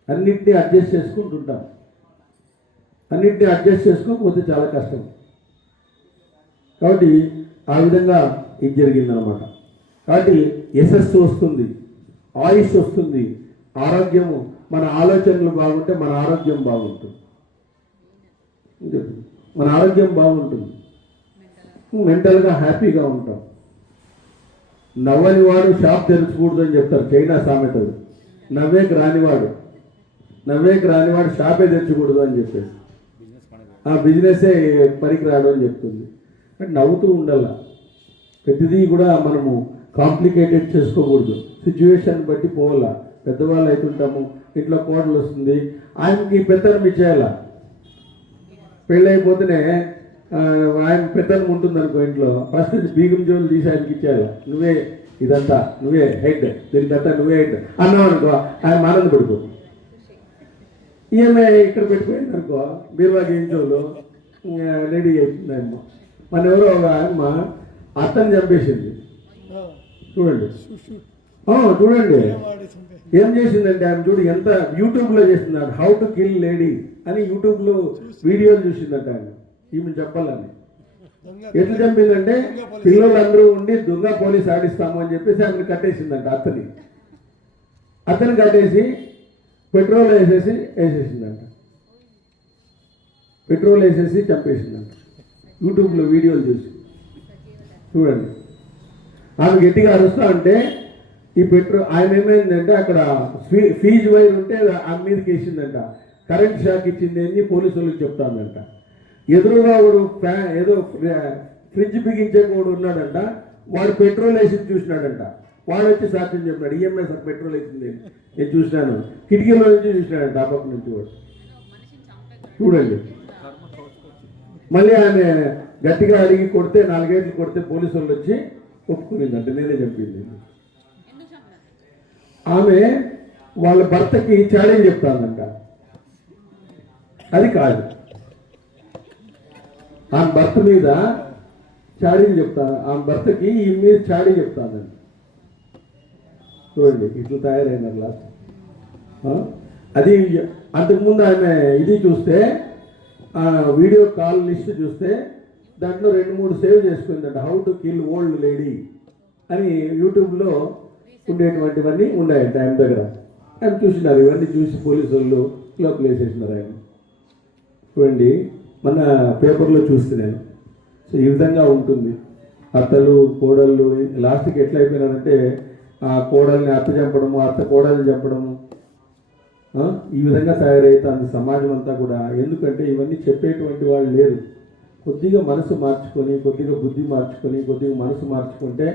అన్నిటినీ అడ్జస్ట్ చేసుకోకపోతే చాలా కష్టం. కాబట్టి ఆ విధంగా ఇది జరిగిందనమాట. కాబట్టి యశస్సు వస్తుంది, ఆయుష్ వస్తుంది, ఆరోగ్యము, మన ఆలోచనలు బాగుంటే మన ఆరోగ్యం బాగుంటుంది, మన ఆరోగ్యం బాగుంటుంది, మెంటల్గా హ్యాపీగా ఉంటాం. నవ్వని వాడు షాప్ తెరచకూడదు అని చెప్తారు చైనా సామెతలు. నవ్వేకి రానివాడు షాపే తెరచకూడదు అని చెప్పేసి, ఆ బిజినెసే పనికిరాడు అని చెప్తుంది. అంటే నవ్వుతూ ఉండాల. ప్రతిదీ కూడా మనము కాంప్లికేటెడ్ చేసుకోకూడదు, సిచ్యువేషన్ బట్టి పోవాలా. పెద్దవాళ్ళు అవుతుంటాము, ఇంట్లో కోడలు వస్తుంది, ఆయనకి పెత్తనం ఇచ్చేయాల. పెళ్ళైపోతేనే ఆయన పెత్తనం ఉంటుంది అనుకో ఇంట్లో, ఫస్ట్ బీగం జోలు తీసి ఆయనకి ఇచ్చేయాల. నువ్వే ఇదంతా, నువ్వే హెడ్, దీనికంతా నువ్వే హెడ్ అన్నావు అనుకో, ఆయన ఆనంద పడిపో. ఈఎంఐ ఇక్కడ పెట్టిపోయింది అనుకో, బీరువాకి ఇంట్లో రెడీ అవుతుంది అమ్మ. మన ఎవరో ఒక అమ్మ అత్తని చంపేసింది. చూడండి ఏం చేసిందంటే ఆమె, చూడు ఎంత యూట్యూబ్లో చేస్తున్నాడు, హౌ టు కిల్ లేడీ అని యూట్యూబ్లో వీడియోలు చూసిందంట ఆయన. ఈమె చెప్పాలని ఎట్లా చంపిందంటే, పిల్లలందరూ ఉండి దొంగ పోలీస్ ఆడిస్తాము అని చెప్పేసి ఆమెను కట్టేసిందంట. అతను కట్టేసి పెట్రోల్ వేసేసి చంపేసిందంట. యూట్యూబ్లో వీడియోలు చూసి చూడండి. ఆమె గట్టిగా అరుస్తా అంటే ఈ ఆయన ఏమైందంటే, అక్కడ ఫీజు వైర్ ఉంటే ఆమె మీదకి వేసిందంట. కరెంట్ షాక్ ఇచ్చింది అని పోలీసు వాళ్ళకి చెప్తానంట. ఎదురుగా ఏదో ఫ్రిడ్జ్ బిగించే కూడా ఉన్నాడంట. వాడు పెట్రోల్ వేసి చూసినాడంట. వాడు వచ్చి సాక్ష్యం చెప్పినాడు, ఈఎంఐ సార్ పెట్రోల్ వేసింది నేను చూసినాను, కిటికీలో నుంచి చూసినాడంట ఆ పక్క నుంచి. వాడు చూడండి, మళ్ళీ ఆమె గట్టిగా అడిగి కొడితే 4 గంటలు కొడితే పోలీసు వాళ్ళు వచ్చి ఒప్పుకునిందంట, నేనే చెప్పింది. ఆమె వాళ్ళ భర్తకి ఛాలెంజ్ చెప్తానంట. అది కాదు, ఆమె భర్త మీద చాడీలు చెప్తాను, ఆమె భర్తకి ఈ మీద చాడీ చెప్తానండి. చూడండి ఇట్లా తయారైనారు లాస్ట్. అది అంతకుముందు ఆమె ఇది చూస్తే వీడియో కాల్ లిస్ట్ చూస్తే దాంట్లో 2-3 సేవ్ చేసుకుందంట. How to kill old lady అని యూట్యూబ్లో ఉండేటువంటివన్నీ ఉన్నాయంట ఆయన దగ్గర. ఆయన చూసినారు, ఇవన్నీ చూసి పోలీసు వాళ్ళు లోపల వేసేసినారు ఆయన. చూడండి, మన పేపర్లో చూస్తే నేను. సో ఈ విధంగా ఉంటుంది. అత్తలు కోడళ్ళు లాస్ట్కి ఎట్లా అయిపోయినారంటే ఆ కోడల్ని అత్త చంపడము, అత్త కోడల్ని చంపడము, ఈ విధంగా తయారైతుంది సమాజం అంతా కూడా. ఎందుకంటే ఇవన్నీ చెప్పేటువంటి వాళ్ళు లేరు. కొద్దిగా మనసు మార్చుకొని, కొద్దిగా బుద్ధి మార్చుకొని, కొద్దిగా మనసు మార్చుకుంటే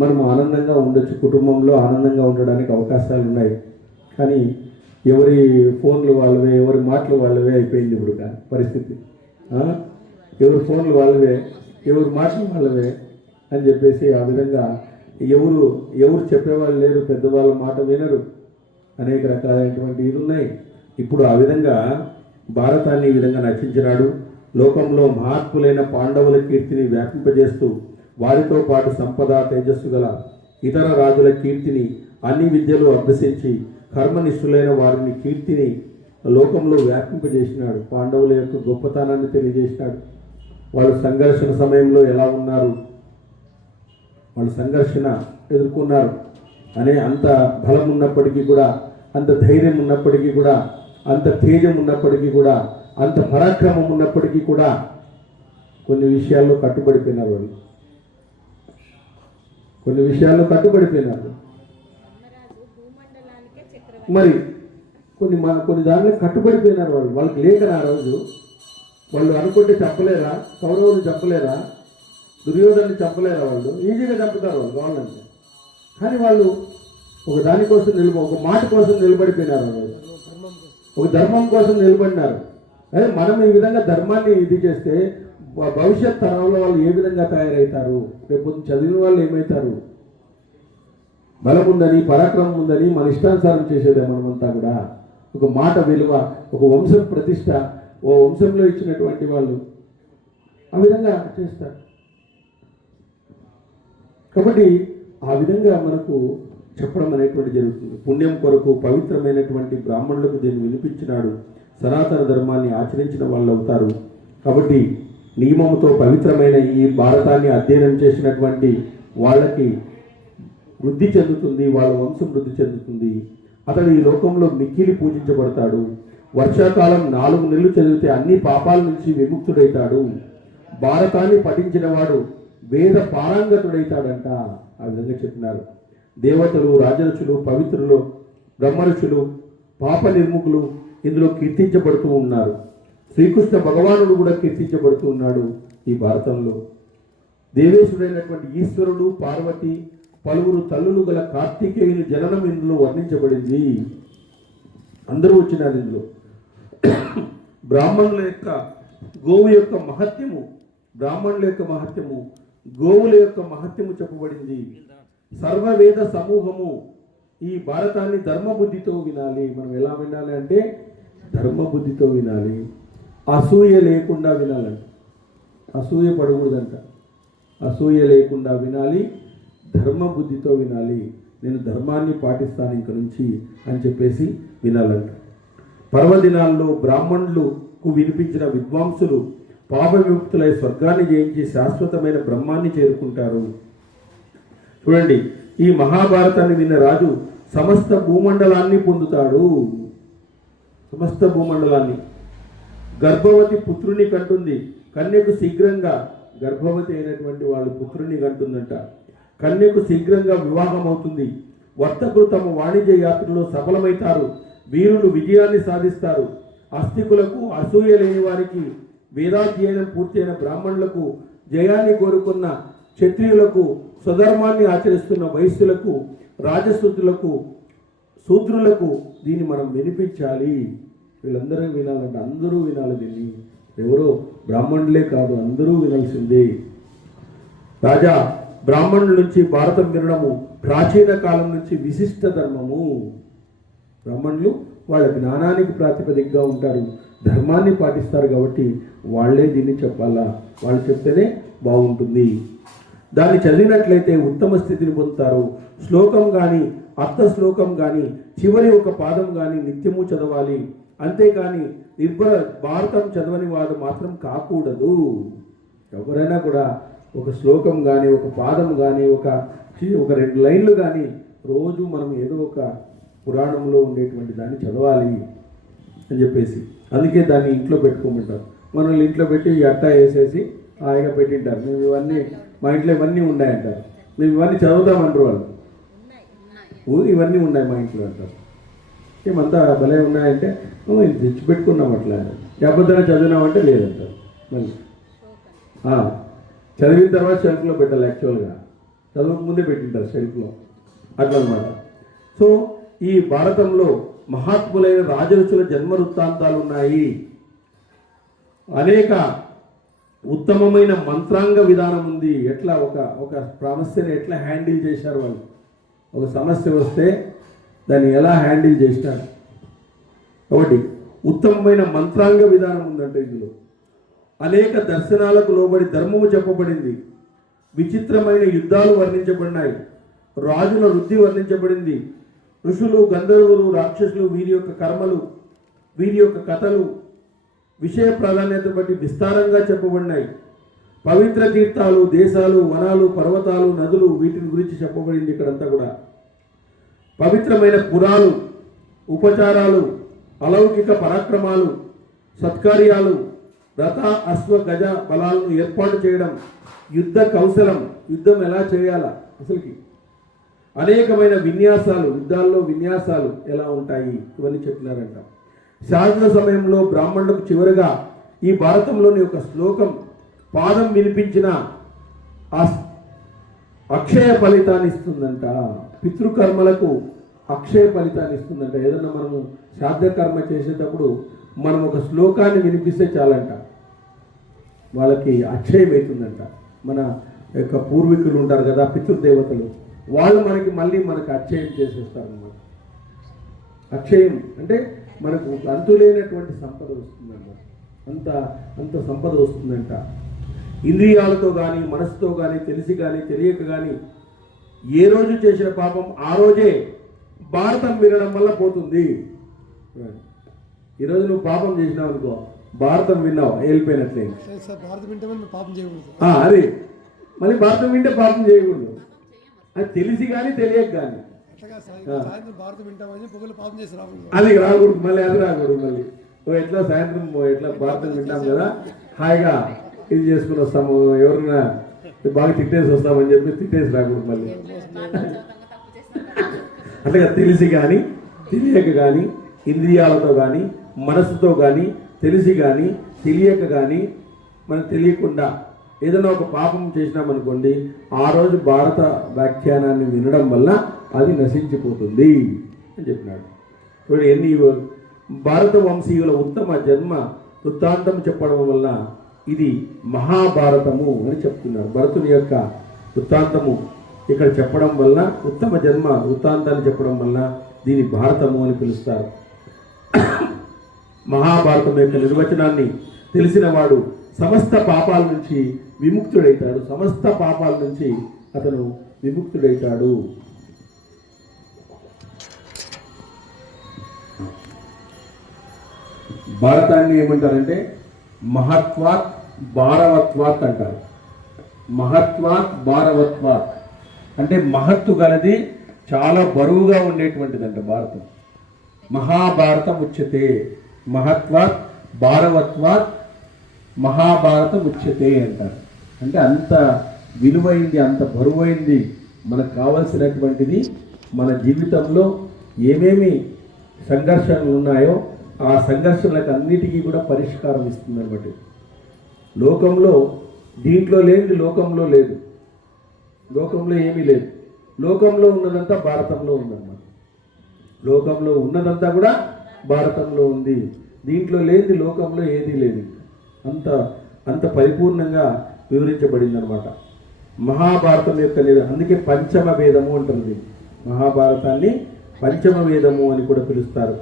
మనము ఆనందంగా ఉండొచ్చు, కుటుంబంలో ఆనందంగా ఉండడానికి అవకాశాలు ఉన్నాయి. కానీ ఎవరి ఫోన్లు వాళ్ళవే, ఎవరి మాటలు వాళ్ళవే అయిపోయింది ఇప్పుడు పరిస్థితి. ఎవరి ఫోన్లు వాళ్ళవే, ఎవరి మాటలు వాళ్ళవే అని చెప్పేసి ఆ విధంగా ఎవరు చెప్పేవాళ్ళు లేరు, పెద్దవాళ్ళ మాట వినరు, అనేక రకాలైనటువంటి ఇది ఉన్నాయి. ఇప్పుడు ఆ విధంగా భారతాన్ని ఈ విధంగా నచించినాడు. లోకంలో మహాత్ములైన పాండవుల కీర్తిని వ్యాపింపజేస్తూ వారితో పాటు సంపద తేజస్సు గల ఇతర రాజుల కీర్తిని, అన్ని విద్యలు అభ్యసించి కర్మనిష్ఠులైన వారిని కీర్తిని లోకంలో వ్యాపింపజేసినాడు. పాండవుల యొక్క గొప్పతనాన్ని తెలియజేసినాడు. వాళ్ళు సంఘర్షణ సమయంలో ఎలా ఉన్నారు, వాళ్ళు సంఘర్షణ ఎదుర్కొన్నారు అనే అంత బలం ఉన్నప్పటికీ కూడా, అంత ధైర్యం ఉన్నప్పటికీ కూడా, అంత తేజం ఉన్నప్పటికీ కూడా, అంత పరాక్రమం ఉన్నప్పటికీ కూడా కొన్ని విషయాల్లో కట్టుబడిపోయినారు. వాళ్ళు కొన్ని విషయాల్లో కట్టుబడిపోయినారు. మరి కొన్ని దాంట్లో కట్టుబడిపోయినారు. వాళ్ళకి లేకనా ఆ రోజు వాళ్ళు అనుకుంటే చెప్పలేరా? కౌరవులు చెప్పలేరా? దుర్యోధను చెప్పలేరా? వాళ్ళు ఈజీగా చంపుతారు వాళ్ళు కావాలంటే. కానీ వాళ్ళు ఒక దానికోసం ఒక మాట కోసం నిలబడిపోయినారు. వాళ్ళు ఒక ధర్మం కోసం నిలబడినారు. అదే మనం ఈ విధంగా ధర్మాన్ని ఇది చేస్తే భవిష్యత్ తరంలో వాళ్ళు ఏ విధంగా తయారవుతారు? రేపు చదివిన వాళ్ళు ఏమవుతారు? బలం ఉందని, పరాక్రమం ఉందని మన ఇష్టానుసారం చేసేదే మనమంతా కూడా. ఒక మాట విలువ, ఒక వంశం ప్రతిష్ట, ఓ వంశంలో ఇచ్చినటువంటి వాళ్ళు ఆ విధంగా చేస్తారు. కాబట్టి ఆ విధంగా మనకు చెప్పడం అనేటువంటి జరుగుతుంది. పుణ్యం కొరకు పవిత్రమైనటువంటి బ్రాహ్మణులకు దీన్ని వినిపించినాడు. సనాతన ధర్మాన్ని ఆచరించిన వాళ్ళు అవుతారు. కాబట్టి నియమంతో పవిత్రమైన ఈ భారతాన్ని అధ్యయనం చేసినటువంటి వాళ్ళకి వృద్ధి చెందుతుంది, వాళ్ళ వంశం వృద్ధి చెందుతుంది. అతడు ఈ లోకంలో మిక్కిలి పూజించబడతాడు. వర్షాకాలం 4 నెలలు చదివితే అన్ని పాపాల నుంచి విముక్తుడైతాడు. భారతాన్ని పఠించిన వాడు వేద పారంగతుడైతాడంట. ఆ విధంగా చెప్పినారు. దేవతలు, రాజర్షులు, పవిత్రులు, బ్రహ్మర్షులు, పాప నిర్ముఖులు ఇందులో కీర్తించబడుతూ ఉన్నారు. శ్రీకృష్ణ భగవానుడు కూడా కీర్తించబడుతూ ఉన్నాడు ఈ భారతంలో. దేవేశుడైనటువంటి ఈశ్వరుడు, పార్వతి, పలువురు తల్లులు గల కార్తికేయుని జననం ఇందులో వర్ణించబడింది. అందరూ వచ్చినారు ఇందులో. బ్రాహ్మణుల యొక్క గోవు యొక్క మహత్యము, బ్రాహ్మణుల యొక్క మహత్యము, గోవుల యొక్క మహత్యము చెప్పబడింది. సర్వవేద సమూహము ఈ భారతాన్ని ధర్మబుద్ధితో వినాలి. మనం ఎలా వినాలి అంటే ధర్మబుద్ధితో వినాలి, అసూయ లేకుండా వినాలంట. అసూయ పడకూడదంట. అసూయ లేకుండా వినాలి, ధర్మబుద్ధితో వినాలి. నేను ధర్మాన్ని పాటిస్తాను ఇంక నుంచి అని చెప్పేసి వినాలంట. పర్వదినాల్లో బ్రాహ్మణులకు వినిపించిన విద్వాంసులు పాప విముక్తులై స్వర్గాన్ని జయించి శాశ్వతమైన బ్రహ్మాన్ని చేరుకుంటారు. చూడండి, ఈ మహాభారతాన్ని విన్న రాజు సమస్త భూమండలాన్ని పొందుతాడు. సమస్త భూమండలాన్ని. గర్భవతి పుత్రుని కంటుంది. కన్యకు శీఘ్రంగా, గర్భవతి అయినటువంటి వాళ్ళు పుత్రుని కంటుందంట. కన్యకు శీఘ్రంగా వివాహం అవుతుంది. వర్తకులు తమ వాణిజ్య యాత్రలో సఫలమవుతారు. వీరులు విజయాన్ని సాధిస్తారు. ఆస్తికులకు, అసూయ లేని వారికి, వేదాధ్యయనం పూర్తయిన బ్రాహ్మణులకు జయాన్ని కోరుకున్న క్షత్రియులకు, స్వధర్మాన్ని ఆచరిస్తున్న వైశ్యులకు, రాజసూతులకు, శూద్రులకు దీన్ని మనం వినిపించాలి. వీళ్ళందరూ వినాలంటే అందరూ వినాలి. దీన్ని ఎవరో బ్రాహ్మణులే కాదు, అందరూ వినాల్సిందే. రాజా, బ్రాహ్మణుల నుంచి భారతం వినడము ప్రాచీన కాలం నుంచి విశిష్ట ధర్మము. బ్రాహ్మణులు వాళ్ళ జ్ఞానానికి ప్రాతిపదికగా ఉంటారు, ధర్మాన్ని పాటిస్తారు కాబట్టి వాళ్ళే దీన్ని చెప్పాలా, వాళ్ళు చెప్తేనే బాగుంటుంది. దాన్ని చదివినట్లయితే ఉత్తమ స్థితిని పొందుతారు. శ్లోకం కానీ అర్థ శ్లోకం కానీ చివరి ఒక పాదం కానీ నిత్యము చదవాలి. అంతేకాని నిర్భర భారతం చదవని వాడు మాత్రం కాకూడదు. ఎవరైనా కూడా ఒక శ్లోకం కానీ ఒక పాదం కానీ ఒక 2 లైన్లు కానీ రోజు మనం ఏదో ఒక పురాణంలో ఉండేటువంటి దాన్ని చదవాలి అని చెప్పేసి, అందుకే దాన్ని ఇంట్లో పెట్టుకోమంటారు. మనల్ని ఇంట్లో పెట్టి అట్టా వేసేసి హాయిగా పెట్టింటారు. మేము ఇవన్నీ మా ఇంట్లో ఇవన్నీ ఉన్నాయంటారు. మేము ఇవన్నీ చదువుతామంటారు వాళ్ళు. ఇవన్నీ ఉన్నాయి మా ఇంట్లో అంటారు. ఏమంతా భలే ఉన్నాయంటే ఇది తెచ్చిపెట్టుకున్నాం అట్లా, లేకపోతే చదివినామంటే లేదంటారు. మళ్ళీ చదివిన తర్వాత షెల్ఫ్లో పెట్టాలి. యాక్చువల్గా చదువుకు ముందే పెట్టింటారు షెల్ఫ్లో, అట్లా అనమాట. సో ఈ భారతంలో మహాత్ములైన రాజరుచుల జన్మ వృత్తాంతాలు ఉన్నాయి. అనేక ఉత్తమమైన మంత్రాంగ విధానం ఉంది. ఎట్లా ఒక సమస్యను ఎట్లా హ్యాండిల్ చేశారు వాళ్ళు, ఒక సమస్య వస్తే దాన్ని ఎలా హ్యాండిల్ చేసినారు. కాబట్టి ఉత్తమమైన మంత్రాంగ విధానం ఉందంటే ఇందులో అనేక దర్శనాలకు లోబడి ధర్మము చెప్పబడింది. విచిత్రమైన యుద్ధాలు వర్ణించబడినాయి. రాజుల వృద్ధి వర్ణించబడింది. ఋషులు, గంధర్వులు, రాక్షసులు, వీరి యొక్క కర్మలు, వీరి యొక్క కథలు విషయ ప్రాధాన్యత బట్టి విస్తారంగా చెప్పబడినాయి. పవిత్ర తీర్థాలు, దేశాలు, వనాలు, పర్వతాలు, నదులు, వీటిని గురించి చెప్పబడింది ఇక్కడంతా కూడా. పవిత్రమైన పురాలు, ఉపచారాలు, అలౌకిక పరాక్రమాలు, సత్కార్యాలు, రథ, అశ్వ, గజ బలాలను ఏర్పాటు చేయడం, యుద్ధ కౌశలం, యుద్ధం ఎలా చేయాలా అసలుకి, అనేకమైన విన్యాసాలు, యుద్ధాల్లో విన్యాసాలు ఎలా ఉంటాయి ఇవన్నీ చెప్పినారంట. శాసన సమయంలో బ్రాహ్మణులకు చివరిగా ఈ భారతంలోని ఒక శ్లోకం పాదం వినిపించిన అక్షయ ఫలితాన్ని ఇస్తుందంట. పితృకర్మలకు అక్షయ ఫలితాన్ని ఇస్తుందంట. ఏదన్నా మనము శ్రాద్ధ కర్మ చేసేటప్పుడు మనం ఒక శ్లోకాన్ని వినిపిస్తే చాలంట, వాళ్ళకి అక్షయం అవుతుందంట. మన యొక్క పూర్వీకులు ఉంటారు కదా, పితృదేవతలు, వాళ్ళు మనకి అక్షయం చేసేస్తారు అన్నమాట. అక్షయం అంటే మనకు అంతులేనటువంటి సంపద వస్తుందన్నమాట. అంత సంపద వస్తుందంట. ఇంద్రియాలతో కానీ మనసుతో కానీ తెలిసి కానీ తెలియక కానీ ఏ రోజు చేసిన పాపం ఆ రోజే భారతం వినడం వల్ల పోతుంది. ఈరోజు నువ్వు పాపం చేసినావు అనుకో, భారతం విన్నావు వెళ్ళిపోయినట్లే. అది మళ్ళీ భారతం వింటే పాపం చేయకూడదు. అది తెలిసి కానీ తెలియక కానీ అది రాకూడదు. మళ్ళీ అది రాకూడదు. మళ్ళీ ఎట్లా సాయంత్రం ఎట్లా భారతం వింటాం కదా, హాయిగా ఇది చేసుకుని వస్తాము, ఎవరైనా బాగా తిట్టేసి వస్తామని చెప్పి తిట్టేసి రాకూడదు. మళ్ళీ అట్లాగా తెలిసి కానీ తెలియక కానీ ఇంద్రియాలతో కానీ మనసుతో కానీ తెలిసి కానీ తెలియక కానీ మనకు తెలియకుండా ఏదైనా ఒక పాపం చేసినామనుకోండి, ఆ రోజు భారత వ్యాఖ్యానాన్ని వినడం వల్ల అది నశించిపోతుంది అని చెప్పినాడు. చూడండి, ఎన్ని భారత వంశీయుల ఉత్తమ జన్మ వృత్తాంతం చెప్పడం వల్ల ఇది మహాభారతము అని చెప్తున్నారు. భరతుని యొక్క వృత్తాంతము ఇక్కడ చెప్పడం వల్ల, ఉత్తమ జన్మ వృత్తాంతాన్ని చెప్పడం వల్ల దీని భారతము అని పిలుస్తారు. మహాభారతం యొక్క నిర్వచనాన్ని తెలిసిన వాడు సమస్త పాపాల నుంచి విముక్తుడైతాడు. సమస్త పాపాల నుంచి అతను విముక్తుడైతాడు. భారతాన్ని ఏమంటారంటే మహత్వాత్ భారవత్వాత్ అంటారు. మహత్వాత్ భారవత్వాత్ అంటే మహత్తు గలది, చాలా బరువుగా ఉండేటువంటిదంట భారతం. మహాభారతం ఉచ్యతే, మహత్వాత్ భారవత్వాత్ మహాభారతం ఉచ్యతే అంటారు. అంటే అంత విలువైంది, అంత బరువైంది, మనకు కావలసినటువంటిది. మన జీవితంలో ఏమేమి సంఘర్షణలు ఉన్నాయో ఆ సంఘర్షణలకు అన్నిటికీ కూడా పరిష్కారం ఇస్తుంది అన్నమాట. లోకంలో దీంట్లో లేనిది లోకంలో లేదు, లోకంలో ఏమీ లేదు. లోకంలో ఉన్నదంతా భారతంలో ఉందన్నమాట. లోకంలో ఉన్నదంతా కూడా భారతంలో ఉంది. దీంట్లో లేనిది లోకంలో ఏదీ లేదు. అంత అంత పరిపూర్ణంగా వివరించబడింది అనమాట మహాభారతం యొక్క అందుకే పంచమ వేదము అంటుంది. మహాభారతాన్ని పంచమ వేదము అని కూడా పిలుస్తారు.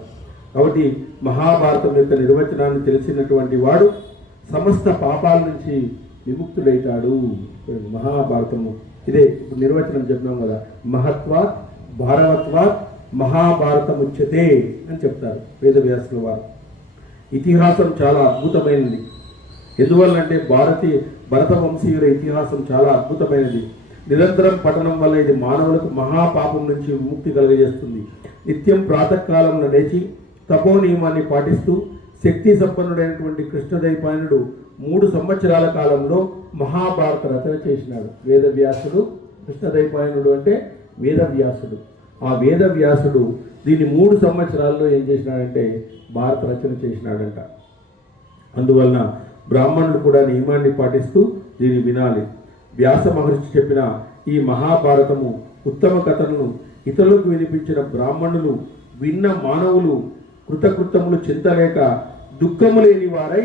కాబట్టి మహాభారతం యొక్క నిర్వచనాన్ని తెలిసినటువంటి వాడు సమస్త పాపాల నుంచి విముక్తుడైతాడు. మహాభారతము ఇదే ఇప్పుడు నిర్వచనం చెప్పినాం కదా, మహత్వాత్ భారవత్వాత్ మహాభారతముచ్యతే అని చెప్తారు వేదవ్యాసుల వారు. ఇతిహాసం చాలా అద్భుతమైనది. ఎందువల్లంటే భరత వంశీయుల ఇతిహాసం చాలా అద్భుతమైనది. నిరంతరం పఠనం వల్ల ఇది మానవులకు మహాపాపం నుంచి విముక్తి కలుగజేస్తుంది. నిత్యం ప్రాతకాలంలో లేచి తపో నియమాన్ని పాటిస్తూ శక్తి సంపన్నుడైనటువంటి కృష్ణద్వైపాయనుడు 3 సంవత్సరాల కాలంలో మహాభారత రచన చేసినాడు. వేదవ్యాసుడు, కృష్ణద్వైపాయనుడు అంటే వేదవ్యాసుడు. ఆ వేదవ్యాసుడు దీన్ని 3 సంవత్సరాల్లో ఏం చేసినాడంటే భారత రచన చేసినాడంట. అందువలన బ్రాహ్మణులు కూడా నియమాన్ని పాటిస్తూ దీన్ని వినాలి. వ్యాస మహర్షి చెప్పిన ఈ మహాభారతము ఉత్తమ కథలను ఇతరులకు వినిపించిన బ్రాహ్మణులు విన్న మానవులు కృతకృతములు చింతలేక దుఃఖము లేని వారై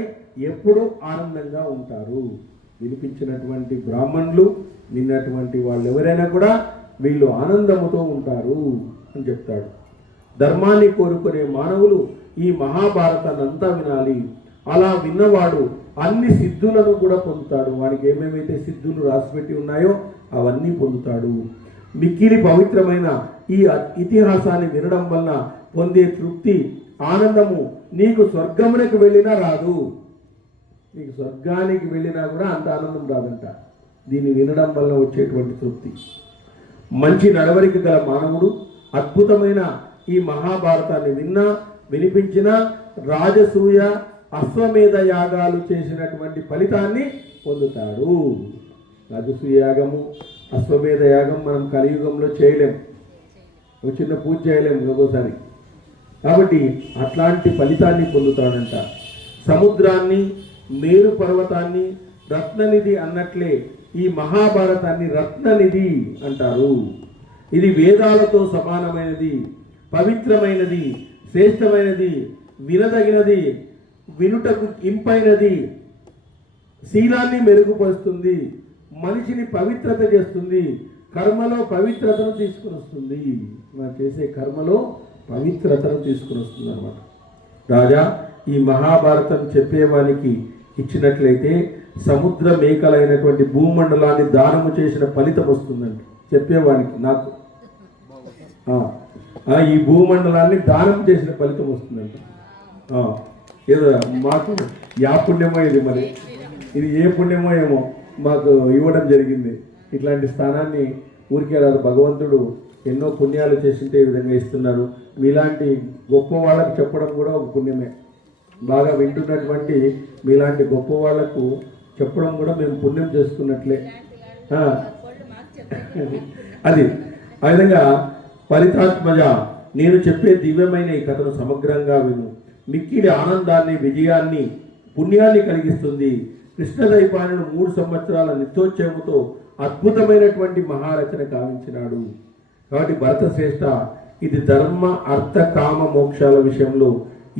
ఎప్పుడూ ఆనందంగా ఉంటారు. వినిపించినటువంటి బ్రాహ్మణులు విన్నటువంటి వాళ్ళు ఎవరైనా కూడా వీళ్ళు ఆనందముతో ఉంటారు అని చెప్తాడు. ధర్మాన్ని కోరుకునే మానవులు ఈ మహాభారతాన్ని అంతా వినాలి. అలా విన్నవాడు అన్ని సిద్ధులను కూడా పొందుతాడు. వానికి ఏమేమైతే సిద్ధులు రాసిపెట్టి ఉన్నాయో అవన్నీ పొందుతాడు. మిక్కిలి పవిత్రమైన ఈ ఇతిహాసాన్ని వినడం వలన పొందే తృప్తి, ఆనందము నీకు స్వర్గమునకు వెళ్ళినా రాదు. నీకు స్వర్గానికి వెళ్ళినా కూడా అంత ఆనందం రాదంట. దీన్ని వినడం వల్ల వచ్చేటువంటి తృప్తి. మంచి నడవడిక గల మానవుడు అద్భుతమైన ఈ మహాభారతాన్ని విన్నా వినిపించినా రాజసూయ అశ్వమేధ యాగాలు చేసినటువంటి ఫలితాన్ని పొందుతాడు. రాజసూయ యాగము, అశ్వమేధ యాగం మనం కలియుగంలో చేయలేం, ఒక చిన్న పూజ చేయలేం ఒక్కోసారి. కాబట్టి అట్లాంటి ఫలితాన్ని పొందుతాడంట. సముద్రాన్ని, మేరు పర్వతాన్ని రత్ననిధి అన్నట్లే ఈ మహాభారతాన్ని రత్ననిధి అంటారు. ఇది వేదాలతో సమానమైనది, పవిత్రమైనది, శ్రేష్టమైనది, వినదగినది, వినుటకు ఇంపైనది, శీలాన్ని మెరుగుపరుస్తుంది, మనిషిని పవిత్రత చేస్తుంది, కర్మలో పవిత్రతను తీసుకుని వస్తుంది. మనం చేసే కర్మలో పవిత్రతను తీసుకుని వస్తుంది అన్నమాట. రాజా, ఈ మహాభారతం చెప్పేవానికి ఇచ్చినట్లయితే సముద్ర మేకలైనటువంటి భూమండలాన్ని దానము చేసిన ఫలితం వస్తుందండి. చెప్పేవానికి నాకు ఈ భూమండలాన్ని దానం చేసిన ఫలితం వస్తుందంట. ఏదో మాకు యా పుణ్యమో ఇది, మరి ఇది ఏ పుణ్యమో ఏమో మాకు ఇవ్వడం జరిగింది. ఇట్లాంటి స్థానాన్ని ఊరికే రాదు, భగవంతుడు ఎన్నో పుణ్యాలు చేసింటే ఈ విధంగా ఇస్తున్నారు. మీలాంటి గొప్ప వాళ్ళకు చెప్పడం కూడా ఒక పుణ్యమే. బాగా వింటున్నటువంటి మీలాంటి గొప్ప వాళ్లకు చెప్పడం కూడా మేము పుణ్యం చేసుకున్నట్లే. అది ఆ విధంగా ఫలితాత్మజ, నేను చెప్పే దివ్యమైన ఈ కథను సమగ్రంగా విను. మిక్కిలి ఆనందాన్ని, విజయాన్ని, పుణ్యాన్ని కలిగిస్తుంది. కృష్ణద్వైపాయనుడు 3 సంవత్సరాల నిత్యోత్సవముతో అద్భుతమైనటువంటి మహారచన కావించినాడు. కాబట్టి భరత శ్రేష్ఠ, ఇది ధర్మ, అర్థ, కామ, మోక్షాల విషయంలో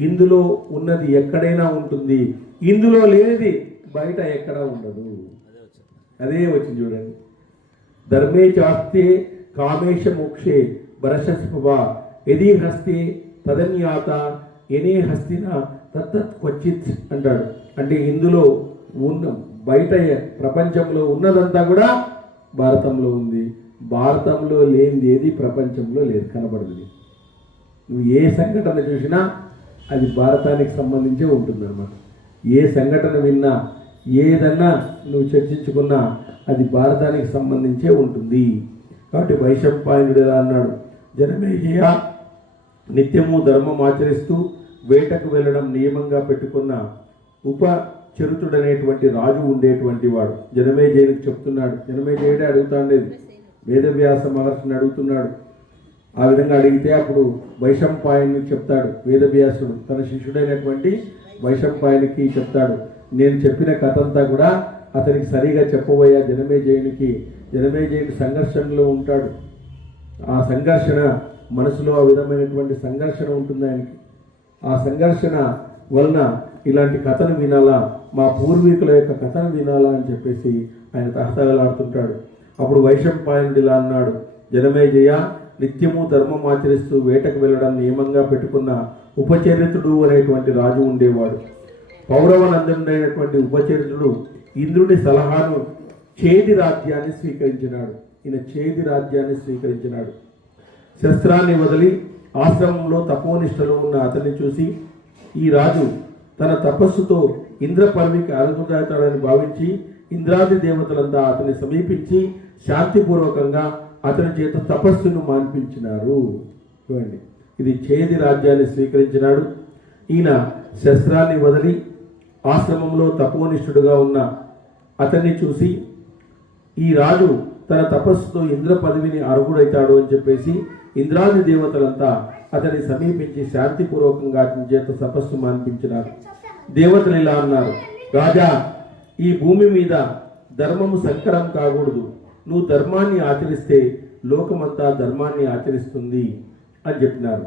ఇందులో ఉన్నది ఎక్కడైనా ఉంటుంది, ఇందులో లేనిది బయట ఎక్కడా ఉండదు. అదే వచ్చింది చూడండి. ధర్మే చాస్తే కామేశ మోక్షే భరశస్పవ యది హస్తే తదన్యాత ఎనే హస్తిన తత్తత్ క్వచిత్ అంటాడు. అంటే ఇందులో ఉన్న బయట ప్రపంచంలో ఉన్నదంతా కూడా భారతంలో ఉంది. భారతంలో లేనిది ఏది ప్రపంచంలో లేదు, కనబడదు. నువ్వు ఏ సంఘటన చూసినా అది భారతానికి సంబంధించే ఉంటుందన్నమాట. ఏ సంఘటన విన్నా, ఏదన్నా నువ్వు చర్చించుకున్నా అది భారతానికి సంబంధించే ఉంటుంది. కాబట్టి వైశంపాయనుడు ఎలా అన్నాడు, జనమేజయ, నిత్యము ధర్మం ఆచరిస్తూ వేటకు వెళ్ళడం నియమంగా పెట్టుకున్న ఉపచరుతుడనేటువంటి రాజు ఉండేటువంటి వాడు జనమేజయునికి చెప్తున్నాడు. జనమేజయుడే అడుగుతాండేది, వేదవ్యాస మహర్షిని అడుగుతున్నాడు. ఆ విధంగా అడిగితే అప్పుడు వైశంపాయనునికి చెప్తాడు. వేదవ్యాసుడు తన శిష్యుడైనటువంటి వైశంపాయనికి చెప్తాడు, నేను చెప్పిన కథ అంతా కూడా అతనికి సరిగా చెప్పబోయా జనమేజయునికి. జనమేజయుడు సంఘర్షణలో ఉంటాడు. ఆ సంఘర్షణ మనసులో ఆ విధమైనటువంటి సంఘర్షణ ఉంటుంది ఆయనకి. ఆ సంఘర్షణ వలన ఇలాంటి కథను వినాలా, మా పూర్వీకుల యొక్క కథను వినాలా అని చెప్పేసి ఆయన తహతగలాడుతుంటాడు. అప్పుడు వైశంపాయనుడు ఇలా అన్నాడు, జనమేజయ, నిత్యము ధర్మం ఆచరిస్తూ వేటకు వెళ్ళడం నియమంగా పెట్టుకున్న ఉపచరితుడు అనేటువంటి రాజు ఉండేవాడు. పౌరవనందనుడైనటువంటి ఉపచరితుడు ఇంద్రుడి సలహాను చేది రాజ్యాన్ని స్వీకరించినాడు. ఈయన చేది రాజ్యాన్ని స్వీకరించినాడు. శస్త్రాన్ని వదిలి ఆశ్రమంలో తపోనిష్టలో ఉన్న అతన్ని చూసి ఈ రాజు తన తపస్సుతో ఇంద్ర పదవికి అర్హుడవుతాడని భావించి ఇంద్రాది దేవతలంతా అతన్ని సమీపించి శాంతిపూర్వకంగా అతని చేత తపస్సును మాన్పించినారు. చూడండి, ఇది చేది రాజ్యాన్ని స్వీకరించినాడు. ఈయన శస్త్రాన్ని వదిలి ఆశ్రమంలో తపోనిష్ఠుడుగా ఉన్న అతన్ని చూసి ఈ రాజు తన తపస్సుతో ఇంద్ర పదవిని అర్హుడైతాడు అని చెప్పేసి ఇంద్రాది దేవతలంతా అతన్ని సమీపించి శాంతిపూర్వకంగా అతని చేత తపస్సు మాన్పించినారు. దేవతలు ఇలా అన్నారు, రాజా, ఈ భూమి మీద ధర్మము సంకరం కాకూడదు. నువ్వు ధర్మాన్ని ఆచరిస్తే లోకమంతా ధర్మాన్ని ఆచరిస్తుంది అని చెప్పినారు.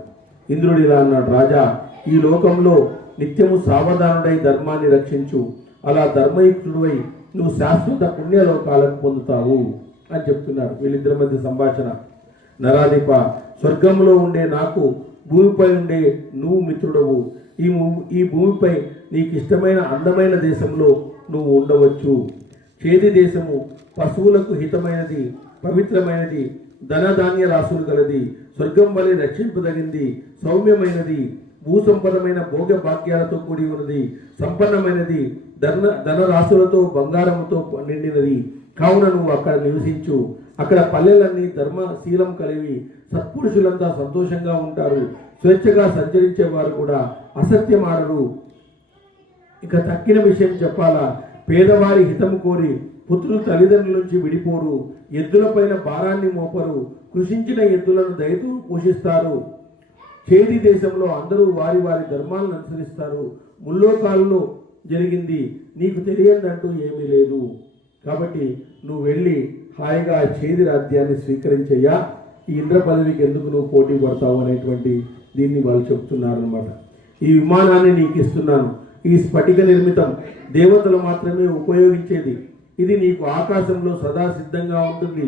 ఇంద్రుడు ఇలా అన్నాడు, రాజా, ఈ లోకంలో నిత్యము సావధానుడై ధర్మాన్ని రక్షించు. అలా ధర్మయుక్తుడివై నువ్వు శాశ్వత పుణ్యలోకాలకు పొందుతావు అని చెప్తున్నారు. వీళ్ళిద్దరి మధ్య సంభాషణ. నరాధిప, స్వర్గంలో ఉండే నాకు భూమిపై ఉండే నువ్వు మిత్రుడవు. ఈ భూమిపై నీకు ఇష్టమైన అందమైన దేశంలో నువ్వు ఉండవచ్చు. చేది దేశము పశువులకు హితమైనది, పవిత్రమైనది, ధనధాన్య రాసులు గలది, స్వర్గం వలె రక్షింపదగింది, సౌమ్యమైనది, భూసంపదమైన భోగ భాగ్యాలతో కూడి ఉన్నది, సంపన్నమైనది, ధనరాశులతో బంగారముతో నిండినది. కావున నువ్వు అక్కడ నివసించు. అక్కడ పల్లెలన్నీ ధర్మశీలం కలిగి సత్పురుషులంతా సంతోషంగా ఉంటారు. స్వేచ్ఛగా సంచరించేవారు కూడా అసత్యం ఆడరు. ఇక తక్కిన విషయం చెప్పాలా, పేదవారి హితము కోరి పుత్రులు తల్లిదండ్రుల నుంచి విడిపోరు. ఎద్దులపైన భారాన్ని మోపరు. కృషించిన ఎద్దులను దయతో పోషిస్తారు. చేది దేశంలో అందరూ వారి వారి ధర్మాలను అనుసరిస్తారు. ముల్లోకాలలో జరిగింది నీకు తెలియదంటూ ఏమీ లేదు. కాబట్టి నువ్వు వెళ్ళి హాయిగా చేది రాజ్యాన్ని స్వీకరించయ్యా. ఈ ఇంద్ర పదవికి ఎందుకు నువ్వు పోటీ పడతావు అనేటువంటి దీన్ని వాళ్ళు చెప్తున్నారు అన్నమాట. ఈ విమానాన్ని నీకు ఇస్తున్నాను. ఈ స్ఫటిక నిర్మితం, దేవతలు మాత్రమే ఉపయోగించేది. ఇది నీకు ఆకాశంలో సదా సిద్ధంగా ఉంటుంది.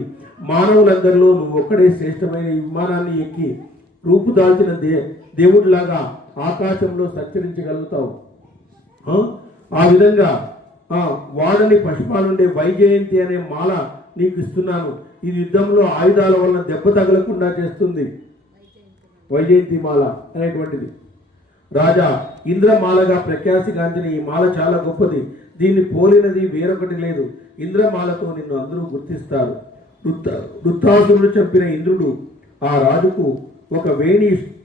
మానవులందరిలో నువ్వు ఒక్కడే శ్రేష్టమైన ఈ విమానాన్ని ఎక్కి రూపుదాల్చిన దేవుడిలాగా ఆకాశంలో సంచరించగలుగుతావు. ఆ విధంగా వాడని పశుపాలుండే వైజయంతి అనే మాల నీకు ఇస్తున్నాను. ఈ యుద్ధంలో ఆయుధాల వల్ల దెబ్బ తగలకుండా చేస్తుంది. వైజయంతి మాల అనేటువంటిది. రాజా, ఇంద్రమాలగా ప్రఖ్యాతిగాంచిన ఈ మాల చాలా గొప్పది. దీన్ని పోలినది వేరొకటి లేదు. ఇంద్రమాలతో నిన్ను అందరూ గుర్తిస్తారు. వృత్తాసురుడు చంపిన ఇంద్రుడు ఆ రాజుకు ఒక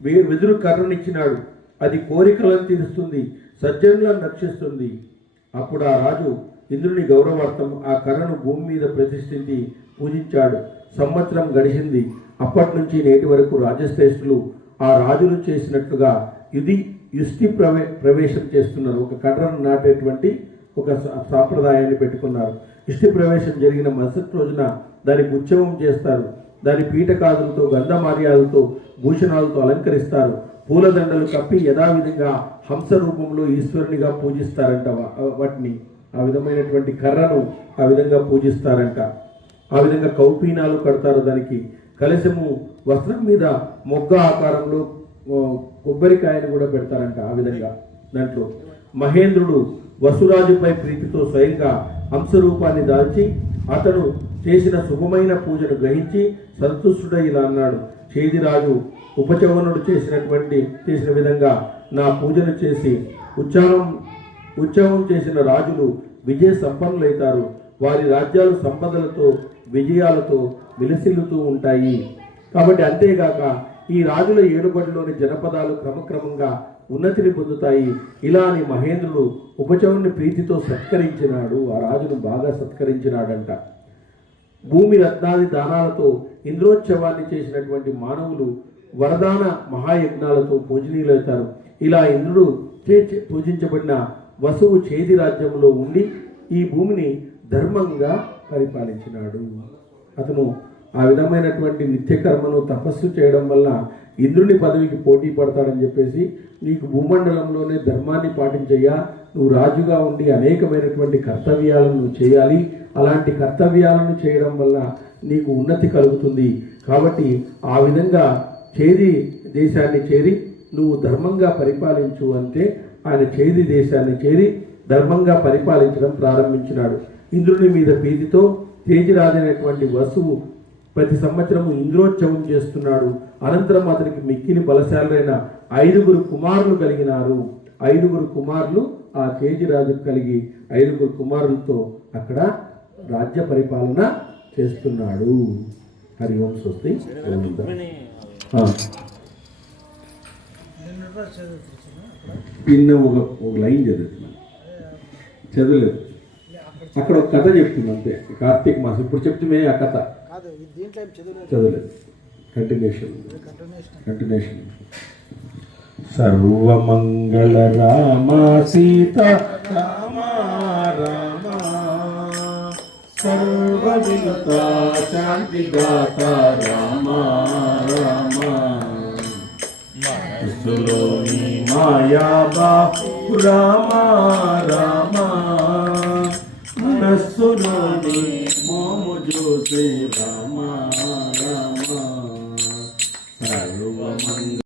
వెదురు కర్రనిచ్చినాడు. అది కోరికలను తీరుస్తుంది, సజ్జనులను రక్షిస్తుంది. అప్పుడు ఆ రాజు ఇంద్రుని గౌరవార్థం ఆ కర్రను భూమి మీద ప్రతిష్ఠించి పూజించాడు. సంవత్సరం గడిచింది. అప్పటి నుంచి నేటి వరకు రాజశ్రేష్ఠులు ఆ రాజులు చేసినట్లుగా యుష్టి ప్రవేశం చేస్తున్నారు. ఒక కర్రను నాటేటువంటి ఒక సాంప్రదాయాన్ని పెట్టుకున్నారు. యుష్టి ప్రవేశం జరిగిన మరుసటి రోజున దానికి ఉత్సవం చేస్తారు. దాని పీఠకాదులతో, గంధమార్యాలతో, భూషణాలతో అలంకరిస్తారు. పూలదండలు కప్పి యథావిధంగా హంస రూపంలో ఈశ్వరునిగా పూజిస్తారంట. వాటిని ఆ విధమైనటువంటి కర్రను ఆ విధంగా పూజిస్తారంట. ఆ విధంగా కౌపీనాలు కడతారు. దానికి కలశము వస్త్రం మీద మొగ్గ ఆకారంలో కొబ్బరికాయను కూడా పెడతారంట. ఆ విధంగా దాంట్లో మహేంద్రుడు వసురాజుపై ప్రీతితో స్వయంగా హంసరూపాన్ని దాల్చి అతడు చేసిన శుభమైన పూజను గ్రహించి సంతుష్టుడై ఇలా అన్నాడు, చేదిరాజు ఉపచవనుడు చేసిన విధంగా నా పూజను చేసి ఉత్సవం చేసిన రాజులు విజయ సంపన్నులైతారు. వారి రాజ్యాలు సంపదలతో, విజయాలతో విలసిల్లుతూ ఉంటాయి. కాబట్టి అంతేగాక ఈ రాజుల ఏడుబడిలోని జనపదాలు క్రమక్రమంగా ఉన్నతిని పొందుతాయి. ఇలా అని మహేంద్రుడు ఉపచవుని ప్రీతితో సత్కరించినాడు. ఆ రాజును బాగా సత్కరించినాడంట. భూమి రత్నాది దానాలతో ఇంద్రోత్సవాన్ని చేసినటువంటి మానవులు వరదాన మహాయజ్ఞాలతో పూజనీయులవుతారు. ఇలా ఇంద్రుడు పూజించబడిన వసువు చేది రాజ్యంలో ఉండి ఈ భూమిని ధర్మంగా పరిపాలించినాడు. అతను ఆ విధమైనటువంటి నిత్యకర్మను తపస్సు చేయడం వల్ల ఇంద్రుని పదవికి పోటీ పడతాడని చెప్పేసి, నీకు భూమండలంలోనే ధర్మాన్ని పాటించయ్యా, నువ్వు రాజుగా ఉండి అనేకమైనటువంటి కర్తవ్యాలను నువ్వు చేయాలి, అలాంటి కర్తవ్యాలను చేయడం వల్ల నీకు ఉన్నతి కలుగుతుంది. కాబట్టి ఆ విధంగా చేది దేశాన్ని చేరి నువ్వు ధర్మంగా పరిపాలించు అంటే ఆయన చేది దేశాన్ని చేరి ధర్మంగా పరిపాలించడం ప్రారంభించినాడు. ఇంద్రుని మీద ప్రీతితో తేజరాజైనటువంటి వసువు ప్రతి సంవత్సరము ఇంద్రోత్సవం చేస్తున్నాడు. అనంతరం అతనికి మిక్కిలి బలశాలైన 5 కుమారులు కలిగినారు. 5 కుమారులు ఆ తేజరాజుకు కలిగి 5 కుమారులతో అక్కడ రాజ్య పరిపాలన చేస్తున్నాడు. హరి ఓం స్వస్తి. పిన్న ఒక లైన్ చదవలేదు. అక్కడ ఒక కథ చెప్తుంది అంతే, కార్తీక మాసం. ఇప్పుడు చెప్తే ఆ కథ చదవలేదు. కంటిన్యూషన్. సర్వమంగళ రామ సీత రామ రామ, సర్వవినుత శాంతి దాత రామ రామ, మనస్సులోని మాయా బాపు రామ రామ, మనస్సులోని మోము జ్యోతి రామ రామ.